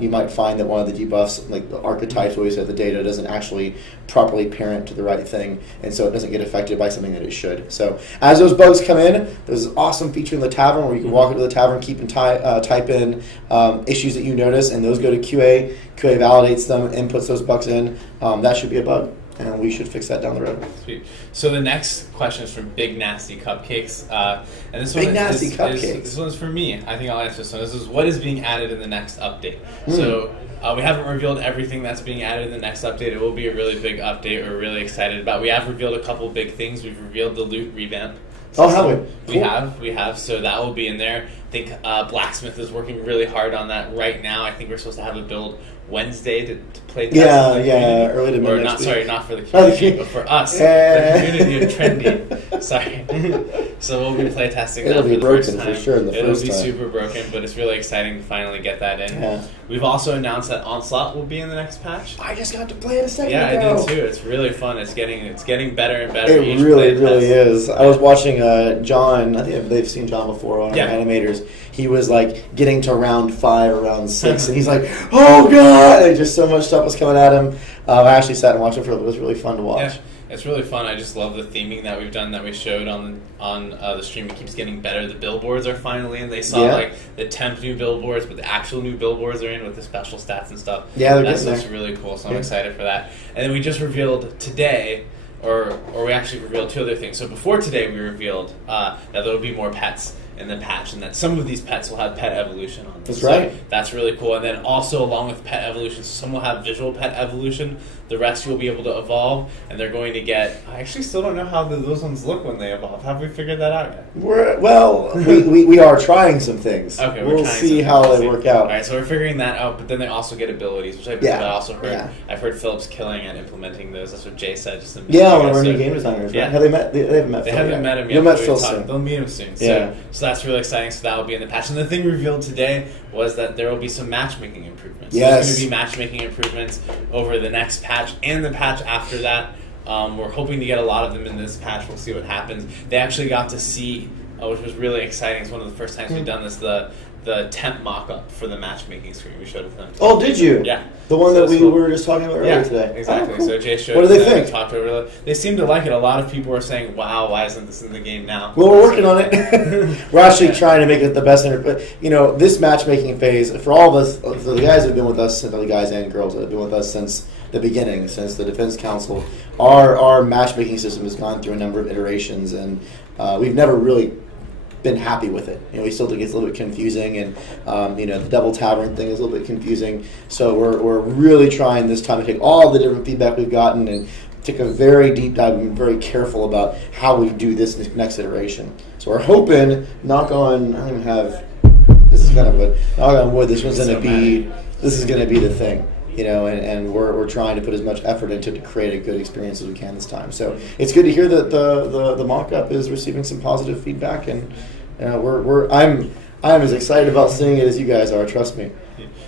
you might find that one of the debuffs, like the archetypes, always have the data doesn't actually properly parent to the right thing, and so it doesn't get affected by something that it should. So as those bugs come in, there's an awesome feature in the tavern where you can walk into the tavern, keep and type in issues that you notice, and those go to QA. QA validates them, inputs those bugs in. That should be a bug, and we should fix that down the road. Sweet. So the next question is from Big Nasty Cupcakes, and this this one's for me. I think I'll answer this one. This is what is being added in the next update. So we haven't revealed everything that's being added in the next update. It will be a really big update. We're really excited about. We have revealed a couple big things. We've revealed the loot revamp. Oh, have we? Cool. We have. So that will be in there. I think Blacksmith is working really hard on that right now. I think we're supposed to have a build Wednesday to play test. Early to mid. Not for the community, but for us, the community of Trendy. Sorry. So we'll be play testing that for the first time. For sure. It'll be super broken, but it's really exciting to finally get that in. Yeah. We've also announced that Onslaught will be in the next patch. I just got to play it a second ago. Yeah, I did too. It's really fun. It's getting better and better. It really is. I was watching John. I think they've seen John before on our animators. He was like getting to round 5 or round 6, and he's like, "Oh god!" And just so much stuff was coming at him. I actually sat and watched it for a little bit. It was really fun to watch. Yeah. It's really fun. I just love the theming that we've done, that we showed on the stream. It keeps getting better. The billboards are finally in. They saw like the 10th new billboards, but the actual new billboards are in with the special stats and stuff. Yeah, that stuff's really cool. So I'm excited for that. And then we just revealed today, or we actually revealed 2 other things. So before today, we revealed that there will be more pets in the patch, and that some of these pets will have pet evolution on them. That's right. That's really cool. And then also along with pet evolution, some will have visual pet evolution. The rest you'll be able to evolve, and they're going to get. I actually still don't know how those ones look when they evolve. Have we figured that out yet? We are trying some things. Okay, we'll see how they work out. All right, so we're figuring that out, but then they also get abilities, which I also heard. Yeah. I've heard Philip's killing at implementing those. That's what Jay said just a minute Yeah, ago. one of our So- new game designers. Right? Yeah. Have they met? They haven't met. They Phil haven't yet. met him yet. You'll but met we've Phil talked- soon. They'll meet him soon. Yeah. So that's really exciting. So that will be in the patch. And the thing revealed today was that there will be some matchmaking improvements. Yes. There's going to be matchmaking improvements over the next patch and the patch after that. We're hoping to get a lot of them in this patch. We'll see what happens. They actually got to see, which was really exciting. It's one of the first times we've done this, the temp mock-up for the matchmaking screen we showed them. Oh, did you? Yeah. The one So that we it's cool. were just talking about earlier today. Exactly. Oh, cool. So Jay showed What do they us that, think? we talked over it. They seem to like it. A lot of people are saying, wow, why isn't this in the game now? Well, we're working on it. We're actually trying to make it the best. But this matchmaking phase for all of us, for the guys who've been with us, the guys and girls that have been with us since the beginning, since the Defense Council, our matchmaking system has gone through a number of iterations, and we've never really been happy with it. We still think it's a little bit confusing, and the double tavern thing is a little bit confusing. So we're really trying this time to take all the different feedback we've gotten and take a very deep dive and be very careful about how we do this next iteration. So we're hoping, knock on, I don't even have, this is kind of a, knock on wood, this is going to be the thing. And we're trying to put as much effort into it to create a good experience as we can this time. So it's good to hear that the mock-up is receiving some positive feedback, and I'm as excited about seeing it as you guys are. Trust me.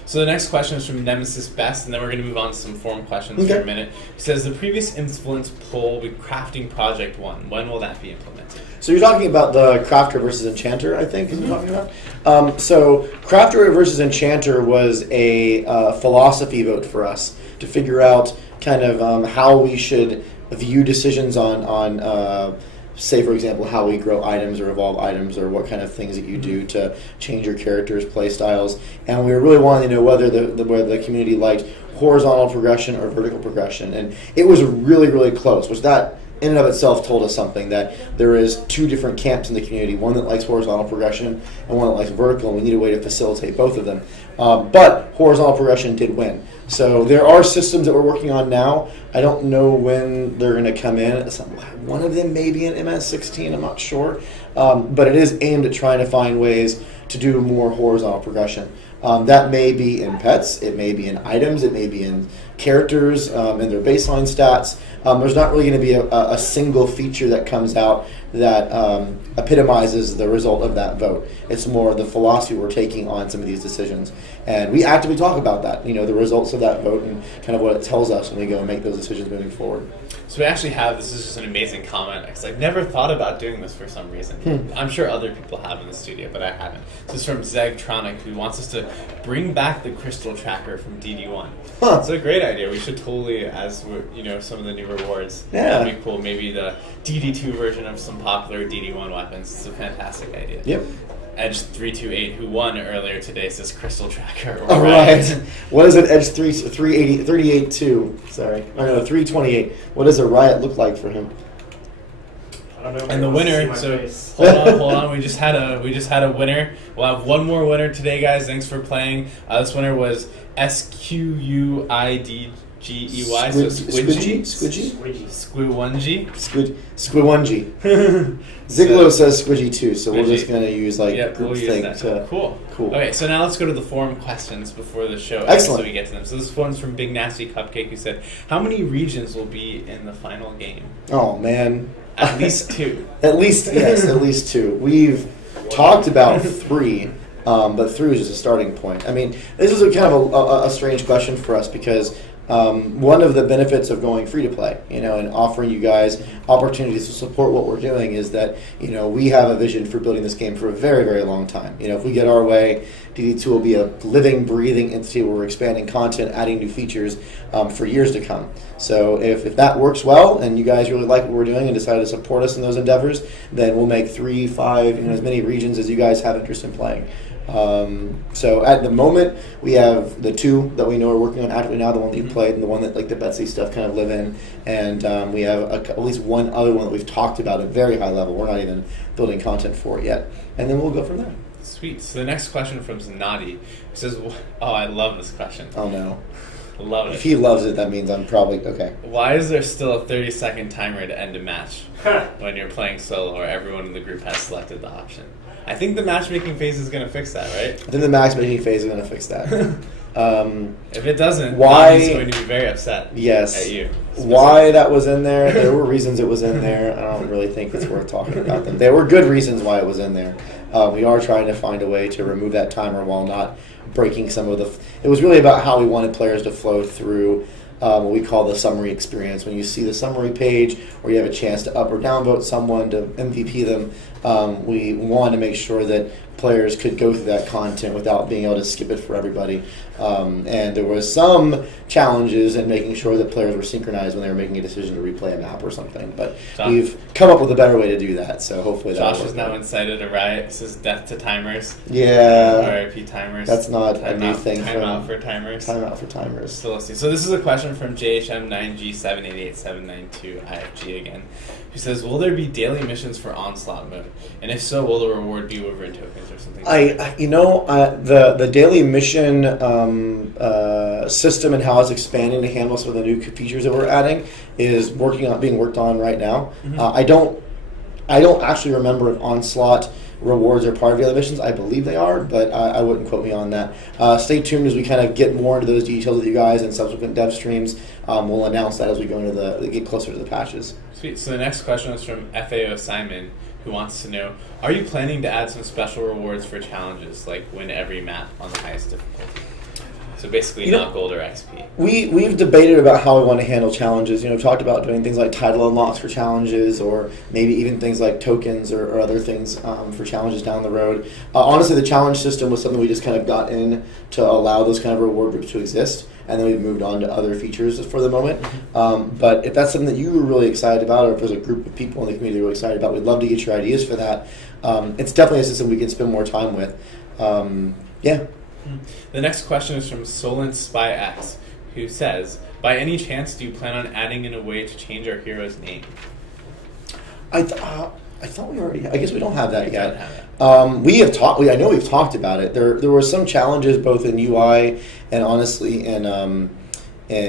So the next question is from Nemesis Best, and then we're going to move on to some forum questions for a minute. It says, the previous influence poll will be Crafting Project 1. When will that be implemented? So you're talking about the Crafter versus Enchanter, I think, is what you're talking about? So Crafter versus Enchanter was a philosophy vote for us to figure out kind of how we should view decisions on say, for example, how we grow items or evolve items, or what kind of things that you do to change your character's play styles. And we were really wanting to know whether the community liked horizontal progression or vertical progression. And it was really, really close, which that in and of itself told us something, that there is two different camps in the community, one that likes horizontal progression and one that likes vertical, and we need a way to facilitate both of them. But horizontal progression did win. So there are systems that we're working on now. I don't know when they're going to come in. One of them may be in MS-16, I'm not sure. But it is aimed at trying to find ways to do more horizontal progression. That may be in pets, it may be in items, it may be in characters and their baseline stats. There's not really going to be a single feature that comes out that epitomizes the result of that vote. It's more the philosophy we're taking on some of these decisions. And we actively talk about that, the results of that vote and kind of what it tells us when we go and make those decisions moving forward. So we actually have, this is just an amazing comment, because I've never thought about doing this for some reason. I'm sure other people have in the studio, but I haven't. This is from Zegtronic, who wants us to bring back the crystal tracker from DD1. It's a great idea. We should totally, as some of the new rewards, that'd be cool. Maybe the DD2 version of some popular DD1 weapons. It's a fantastic idea. Yep. Edge 328, who won earlier today, says crystal tracker. All right. What is it? Edge 388-2. Sorry. I know, 328. What does a riot look like for him? I don't know. And the winner, so hold on. We just had a winner. We'll have one more winner today, guys. Thanks for playing. This winner was SQUIDGEY. So Squidgy? Squidgy. Ziglo says Squidgy too, so we're just going to use group thing. Cool. Okay, so now let's go to the forum questions before the show. Excellent. So we get to them. So this one's from Big Nasty Cupcake, who said, how many regions will be in the final game? Oh, man. At least two. At least two. We've talked about 3. But 3 is just a starting point. I mean, this is a kind of a strange question for us because one of the benefits of going free to play, and offering you guys opportunities to support what we're doing is that, we have a vision for building this game for a very, very long time. If we get our way, DD2 will be a living, breathing entity where we're expanding content, adding new features for years to come. So if that works well and you guys really like what we're doing and decide to support us in those endeavors, then we'll make 3, 5, as many regions as you guys have interest in playing. So at the moment, we have the 2 that we know are working on actively now, the one that you played played, and the one that like the Betsy stuff kind of live in. And we have at least one other one that we've talked about at a very high level. We're not even building content for it yet, and then we'll go from there. Sweet. So the next question from Zanati says, "Oh, I love this question. Oh no, Love it. if he loves it, that means I'm probably okay." Why is there still a 30-second timer to end a match when you're playing solo or everyone in the group has selected the option? I think the matchmaking phase is going to fix that, right? I think the matchmaking phase is going to fix that. If it doesn't, Why- Nami's going to be very upset Yes. at you. Why that was in there, there were reasons it was in there. I don't really think it's worth talking about them. There were good reasons why it was in there. We are trying to find a way to remove that timer while not breaking some of the... It was really about how we wanted players to flow through what we call the summary experience. When you see the summary page or you have a chance to up or downvote someone, to MVP them, we wanted to make sure that players could go through that content without being able to skip it for everybody. And there was some challenges in making sure that players were synchronized when they were making a decision to replay a map or something. But we've come up with a better way to do that, so hopefully that'll Josh work has now out. incited a riot. This is death to timers. Yeah. RIP timers. That's not a Time new out, thing. Time out for timers. Time out for timers. So let's see. So this is a question from JHM9G788792IFG again, who says, "Will there be daily missions for Onslaught mode? And if so, will the reward be Wyvern tokens or something?" The daily mission system and how it's expanding to handle some of the new features that we're adding is being worked on right now. Mm-hmm. I don't actually remember if Onslaught rewards are part of the other missions. I believe they are, but I wouldn't quote me on that. Stay tuned as we kind of get more into those details with you guys in subsequent dev streams. We'll announce that as we go into get closer to the patches. Sweet. So the next question is from FAO Simon, who wants to know, are you planning to add some special rewards for challenges, like win every map on the highest difficulty? So basically not gold or XP. We've debated about how we want to handle challenges. We've talked about doing things like title unlocks for challenges, or maybe even things like tokens or other things for challenges down the road. Honestly, the challenge system was something we just kind of got in to allow those kind of reward groups to exist, and then we've moved on to other features for the moment. But if that's something that you were really excited about, or if there's a group of people in the community really excited about, we'd love to get your ideas for that. It's definitely a system we can spend more time with. Yeah. The next question is from Solent Spy X, who says, by any chance, do you plan on adding in a way to change our hero's name? I thought we already... I guess we don't have that yet. Don't have it. We have talked... I know we've talked about it. There were some challenges both in UI and honestly in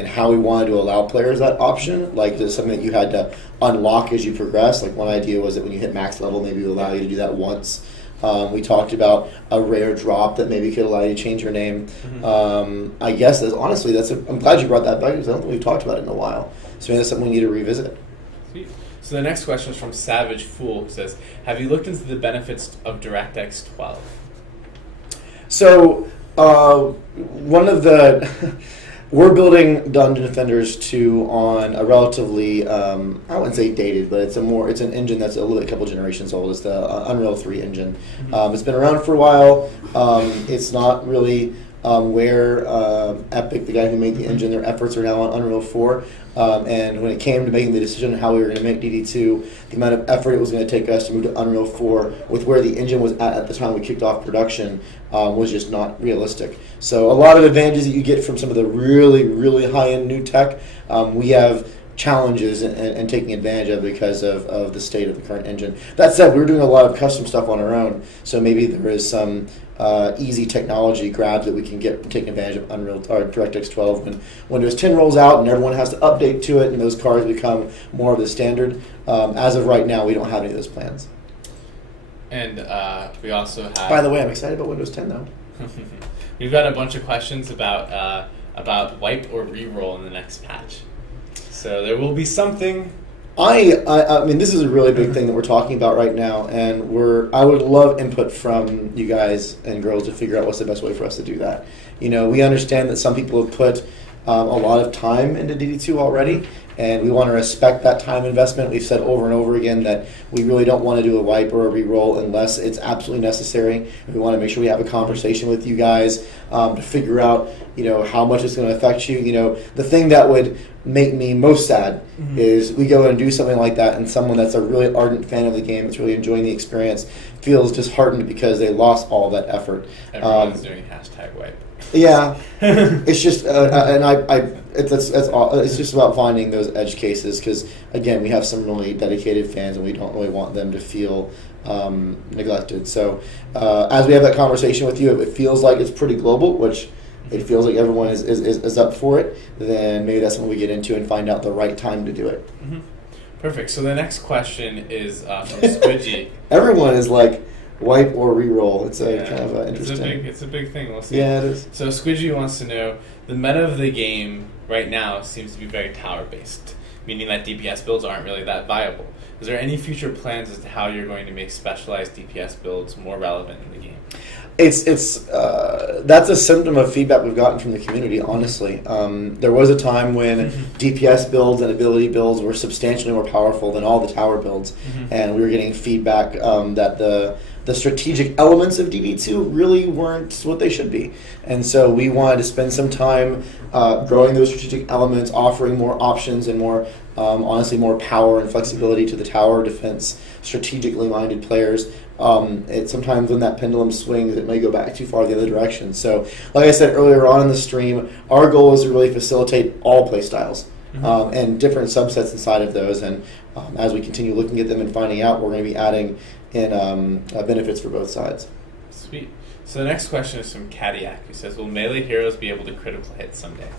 how we wanted to allow players that option. Like there's something that you had to unlock as you progress. Like one idea was that when you hit max level, maybe it would allow you to do that once. We talked about a rare drop that maybe could allow you to change your name. Mm-hmm. I guess honestly, I'm glad you brought that back because I don't think we've talked about it in a while. So maybe that's something we need to revisit. Sweet. So the next question is from Savage Fool, who says, have you looked into the benefits of DirectX 12? So one of the... We're building Dungeon Defenders 2 on a relatively, I wouldn't say dated, but it's an engine that's a couple generations old. It's the Unreal 3 engine. Mm-hmm. It's been around for a while. It's not really where Epic, the guy who made the engine, their efforts are now on Unreal 4. And when it came to making the decision on how we were going to make DD2, the amount of effort it was going to take us to move to Unreal 4 with where the engine was at the time we kicked off production was just not realistic. So a lot of advantages that you get from some of the really, really high-end new tech, we have challenges and taking advantage of because of the state of the current engine. That said, we're doing a lot of custom stuff on our own, so maybe there is some easy technology grabs that we can get taking advantage of Unreal or DirectX 12 when Windows 10 rolls out and everyone has to update to it and those cards become more of the standard. As of right now, we don't have any of those plans. And we also have... By the way, I'm excited about Windows 10 though. We've got a bunch of questions about wipe or reroll in the next patch. So there will be something. I mean, this is a really big thing that we're talking about right now, and I would love input from you guys and girls to figure out what's the best way for us to do that. We understand that some people have put a lot of time into DD2 already, and we want to respect that time investment. We've said over and over again that we really don't want to do a wipe or a re-roll unless it's absolutely necessary. We want to make sure we have a conversation with you guys to figure out, how much it's going to affect you. The thing that would make me most sad is we go and do something like that, and someone that's a really ardent fan of the game, that's really enjoying the experience, feels disheartened because they lost all that effort. Everyone's doing #wipe. Yeah, it's just, it's just about finding those edge cases because again, we have some really dedicated fans, and we don't really want them to feel neglected. So, as we have that conversation with you, if it feels like it's pretty global, which it feels like everyone is up for it, then maybe that's when we get into and find out the right time to do it. Mm-hmm. Perfect. So the next question is from Squidgy. Everyone is like, wipe or re-roll. It's kind of interesting. It's a big thing. We'll see. Yeah, it is. So Squidgy wants to know, the meta of the game right now seems to be very tower-based, meaning that DPS builds aren't really that viable. Is there any future plans as to how you're going to make specialized DPS builds more relevant in the game? It's that's a symptom of feedback we've gotten from the community, honestly. There was a time when DPS builds and ability builds were substantially more powerful than all the tower builds, and we were getting feedback that the strategic elements of DB2 really weren't what they should be. And so we wanted to spend some time growing those strategic elements, offering more options and more, honestly, more power and flexibility to the tower defense, strategically minded players. Sometimes when that pendulum swings, it may go back too far the other direction. So, like I said earlier on in the stream, our goal is to really facilitate all play styles and different subsets inside of those. And as we continue looking at them and finding out, we're going to be adding in benefits for both sides. Sweet. So the next question is from Cadillac, who says, will melee heroes be able to critical hit someday?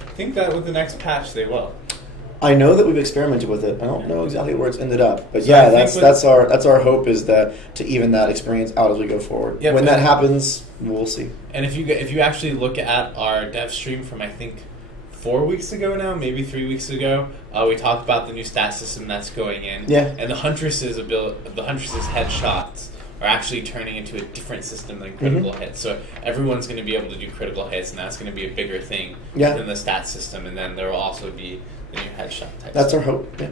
I think that with the next patch they will. I know that we've experimented with it. I don't know exactly where it's ended up, but So yeah, that's our hope, is that to even that experience out as we go forward. Yeah, when that happens, we'll see. And if you actually look at our dev stream from I think 4 weeks ago now, maybe 3 weeks ago, we talked about the new stat system that's going in. Yeah. And the Huntress's headshots are actually turning into a different system than critical hits. So everyone's going to be able to do critical hits, and that's going to be a bigger thing than the stat system. And then there will also be the new headshot type. That's our hope. Yeah.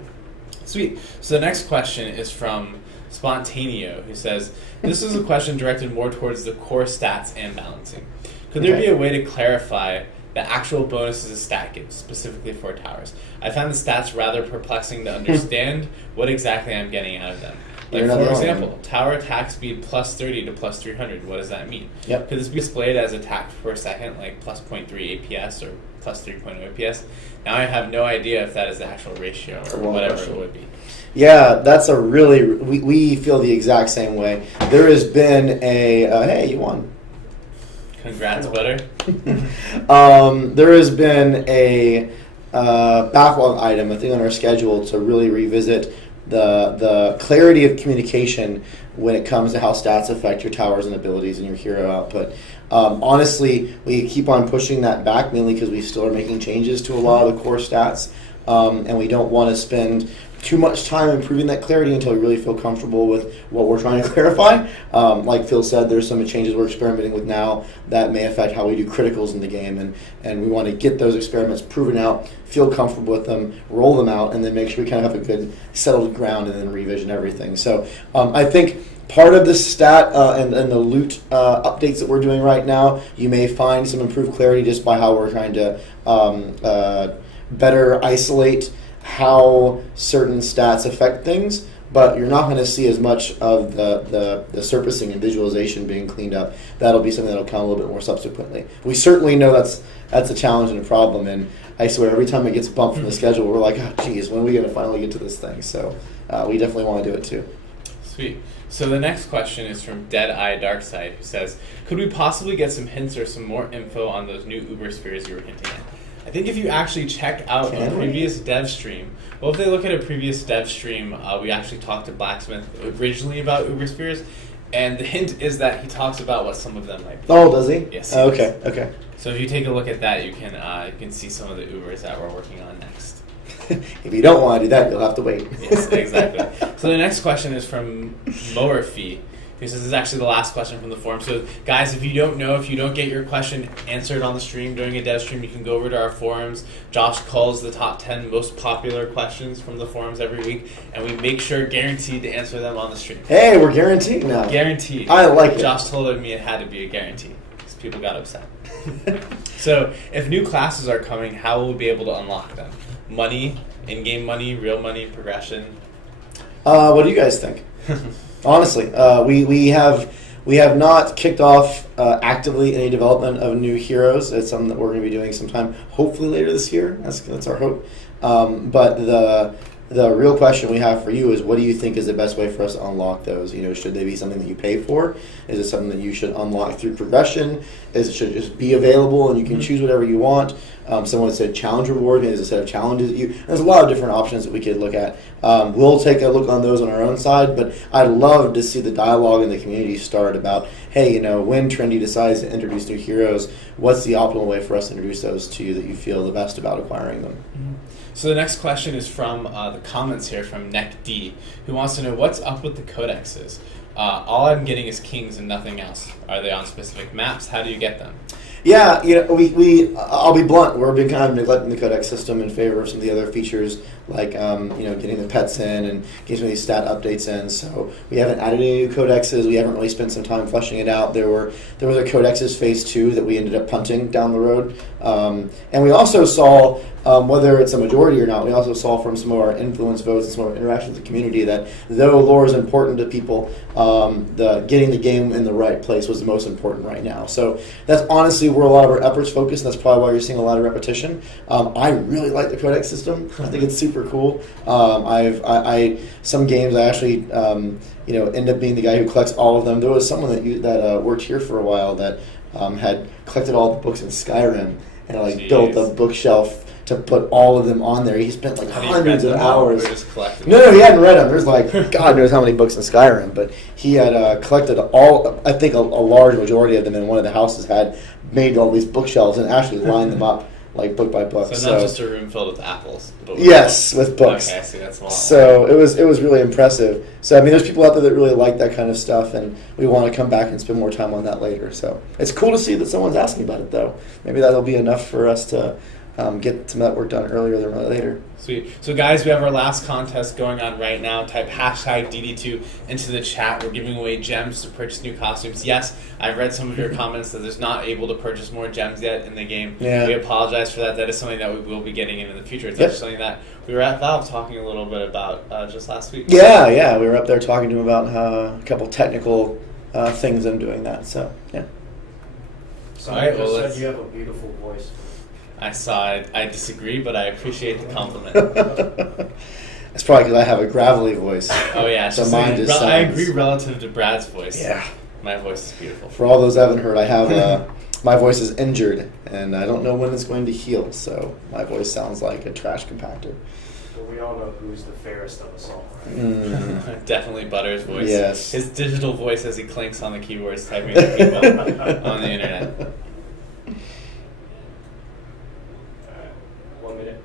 Sweet. So the next question is from Spontaneo, who says, this is a question directed more towards the core stats and balancing. Could there be a way to clarify the actual bonuses a stat gives, specifically for towers? I find the stats rather perplexing to understand what exactly I'm getting out of them. Like, for example, tower attack speed plus 30 to plus 300. What does that mean? Yep. Could this be displayed as attack per second, like plus 0.3 APS or plus 3.0 APS? Now I have no idea if that is the actual ratio or whatever it would be. Yeah, that's a really... We feel the exact same way. There has been a... hey, you won. Congrats, butter. There has been a backlog item, I think, on our schedule to really revisit the clarity of communication when it comes to how stats affect your towers and abilities and your hero output. Honestly, we keep on pushing that back, mainly because we still are making changes to a lot of the core stats, and we don't want to spend too much time improving that clarity until we really feel comfortable with what we're trying to clarify. Like Phil said, there's some changes we're experimenting with now that may affect how we do criticals in the game, and we want to get those experiments proven out, feel comfortable with them, roll them out, and then make sure we kind of have a good settled ground and then revision everything. So I think part of the stat and the loot updates that we're doing right now, you may find some improved clarity just by how we're trying to better isolate how certain stats affect things, but you're not going to see as much of the surfacing and visualization being cleaned up. That'll be something that'll come a little bit more subsequently. We certainly know that's a challenge and a problem, and I swear every time it gets bumped from the schedule, we're like, oh geez, when are we going to finally get to this thing? So we definitely want to do it too. Sweet. So the next question is from Deadeye Darkside, who says, could we possibly get some hints or some more info on those new Uber spheres you were hinting at? I think if you actually check out a previous dev stream, well, if they look at a previous dev stream, we actually talked to Blacksmith originally about Uber spheres, and the hint is that he talks about what some of them might be. Oh, does he? Yes. Okay. So if you take a look at that, you can see some of the Ubers that we're working on next. If you don't want to do that, you'll have to wait. Yes, exactly. So the next question is from Mowerfee, who says this is actually the last question from the forum. So guys, if you don't get your question answered on the stream during a dev stream, you can go over to our forums. Josh calls the top 10 most popular questions from the forums every week, and we make sure guaranteed to answer them on the stream. Hey, we're guaranteed now. Guaranteed. I like it. Josh told me it had to be a guarantee because people got upset. So if new classes are coming, how will we be able to unlock them? Money, in-game money, real money, progression? What do you guys think? Honestly, we have We have not kicked off actively any development of new heroes. It's something that we're going to be doing sometime, hopefully later this year. That's our hope. But the real question we have for you is, what do you think is the best way for us to unlock those? Should they be something that you pay for? Is it something that you should unlock through progression? Should it just be available and you can choose whatever you want? Someone said challenge reward. Maybe there's a set of challenges. There's a lot of different options that we could look at. We'll take a look on those on our own side, but I'd love to see the dialogue in the community start about, hey, when Trendy decides to introduce new heroes, what's the optimal way for us to introduce those to you that you feel the best about acquiring them? Mm-hmm. So the next question is from the comments here from Neck D, who wants to know what's up with the codexes. All I'm getting is kings and nothing else. Are they on specific maps? How do you get them? Yeah, I'll be blunt. We've been kind of neglecting the codex system in favor of some of the other features, like getting the pets in and getting some of these stat updates in. So we haven't added any new codexes. We haven't really spent some time fleshing it out. There was a codexes phase 2 that we ended up punting down the road, and we also saw. Whether it's a majority or not, we also saw from some of our influence votes and some of our interaction with the community that though lore is important to people, getting the game in the right place was the most important right now. So that's honestly where a lot of our efforts focus, and that's probably why you're seeing a lot of repetition. I really like the codex system. I think it's super cool. Some games I actually end up being the guy who collects all of them. There was someone that worked here for a while that had collected all the books in Skyrim and built a bookshelf to put all of them on there. He spent hundreds of hours. No, he hadn't read them. There's God knows how many books in Skyrim, but he had collected all. I think a large majority of them in one of the houses had made all these bookshelves and actually lined them up book by book. So not just a room filled with apples. But with books. Okay, I see. That's a lot. So it was really impressive. So there's people out there that really like that kind of stuff, and we want to come back and spend more time on that later. So it's cool to see that someone's asking about it, though. Maybe that'll be enough for us to get some of that work done earlier than later. Sweet. So guys, we have our last contest going on right now. Type hashtag DD2 into the chat. We're giving away gems to purchase new costumes. Yes, I've read some of your comments that there's not able to purchase more gems yet in the game. Yeah. We apologize for that. That is something that we will be getting in the future. It's actually something that we were at Valve talking a little bit about just last week. Yeah. We were up there talking to him about a couple technical things in doing that. So, yeah. Someone said you have a beautiful voice. I saw it. I disagree, but I appreciate the compliment. It's probably because I have a gravelly voice. Oh, yeah. So mine just sounds... I agree relative to Brad's voice. Yeah. My voice is beautiful. For all those who haven't heard, I have my voice is injured, and I don't know when it's going to heal, so my voice sounds like a trash compactor. Well, we all know who's the fairest of us all, right? Definitely Butter's voice. Yes. His digital voice as he clinks on the keyboards typing to people on the internet. 1 minute.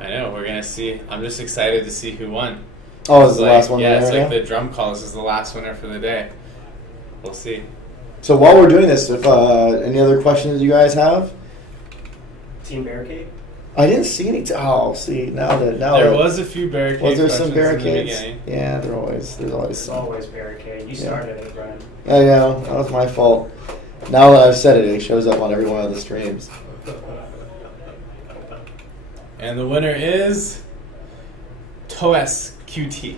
I know, we're going to see. I'm just excited to see who won. Oh, it's the last one? Yeah, it's the drum call. This is the last winner for the day. We'll see. So while we're doing this, if any other questions you guys have? Team Barricade? I didn't see any. See now there was a few barricades. Was there some barricades? In the yeah, there's always barricade. You started it, Brian. I know, that was my fault. Now that I've said it, it shows up on every one of the streams. And the winner is Toes QT.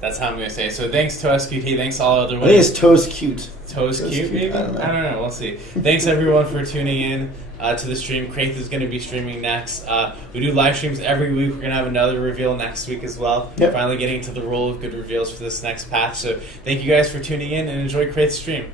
That's how I'm going to say it. So thanks, Toes QT. Thanks all other winners. I think it's Toes Cute. Toes Cute, maybe? I don't know. We'll see. Thanks, everyone, for tuning in to the stream. Kraith is going to be streaming next. We do live streams every week. We're going to have another reveal next week as well. Yep. Finally getting into the role of good reveals for this next patch. So thank you guys for tuning in, and enjoy Kraith's stream.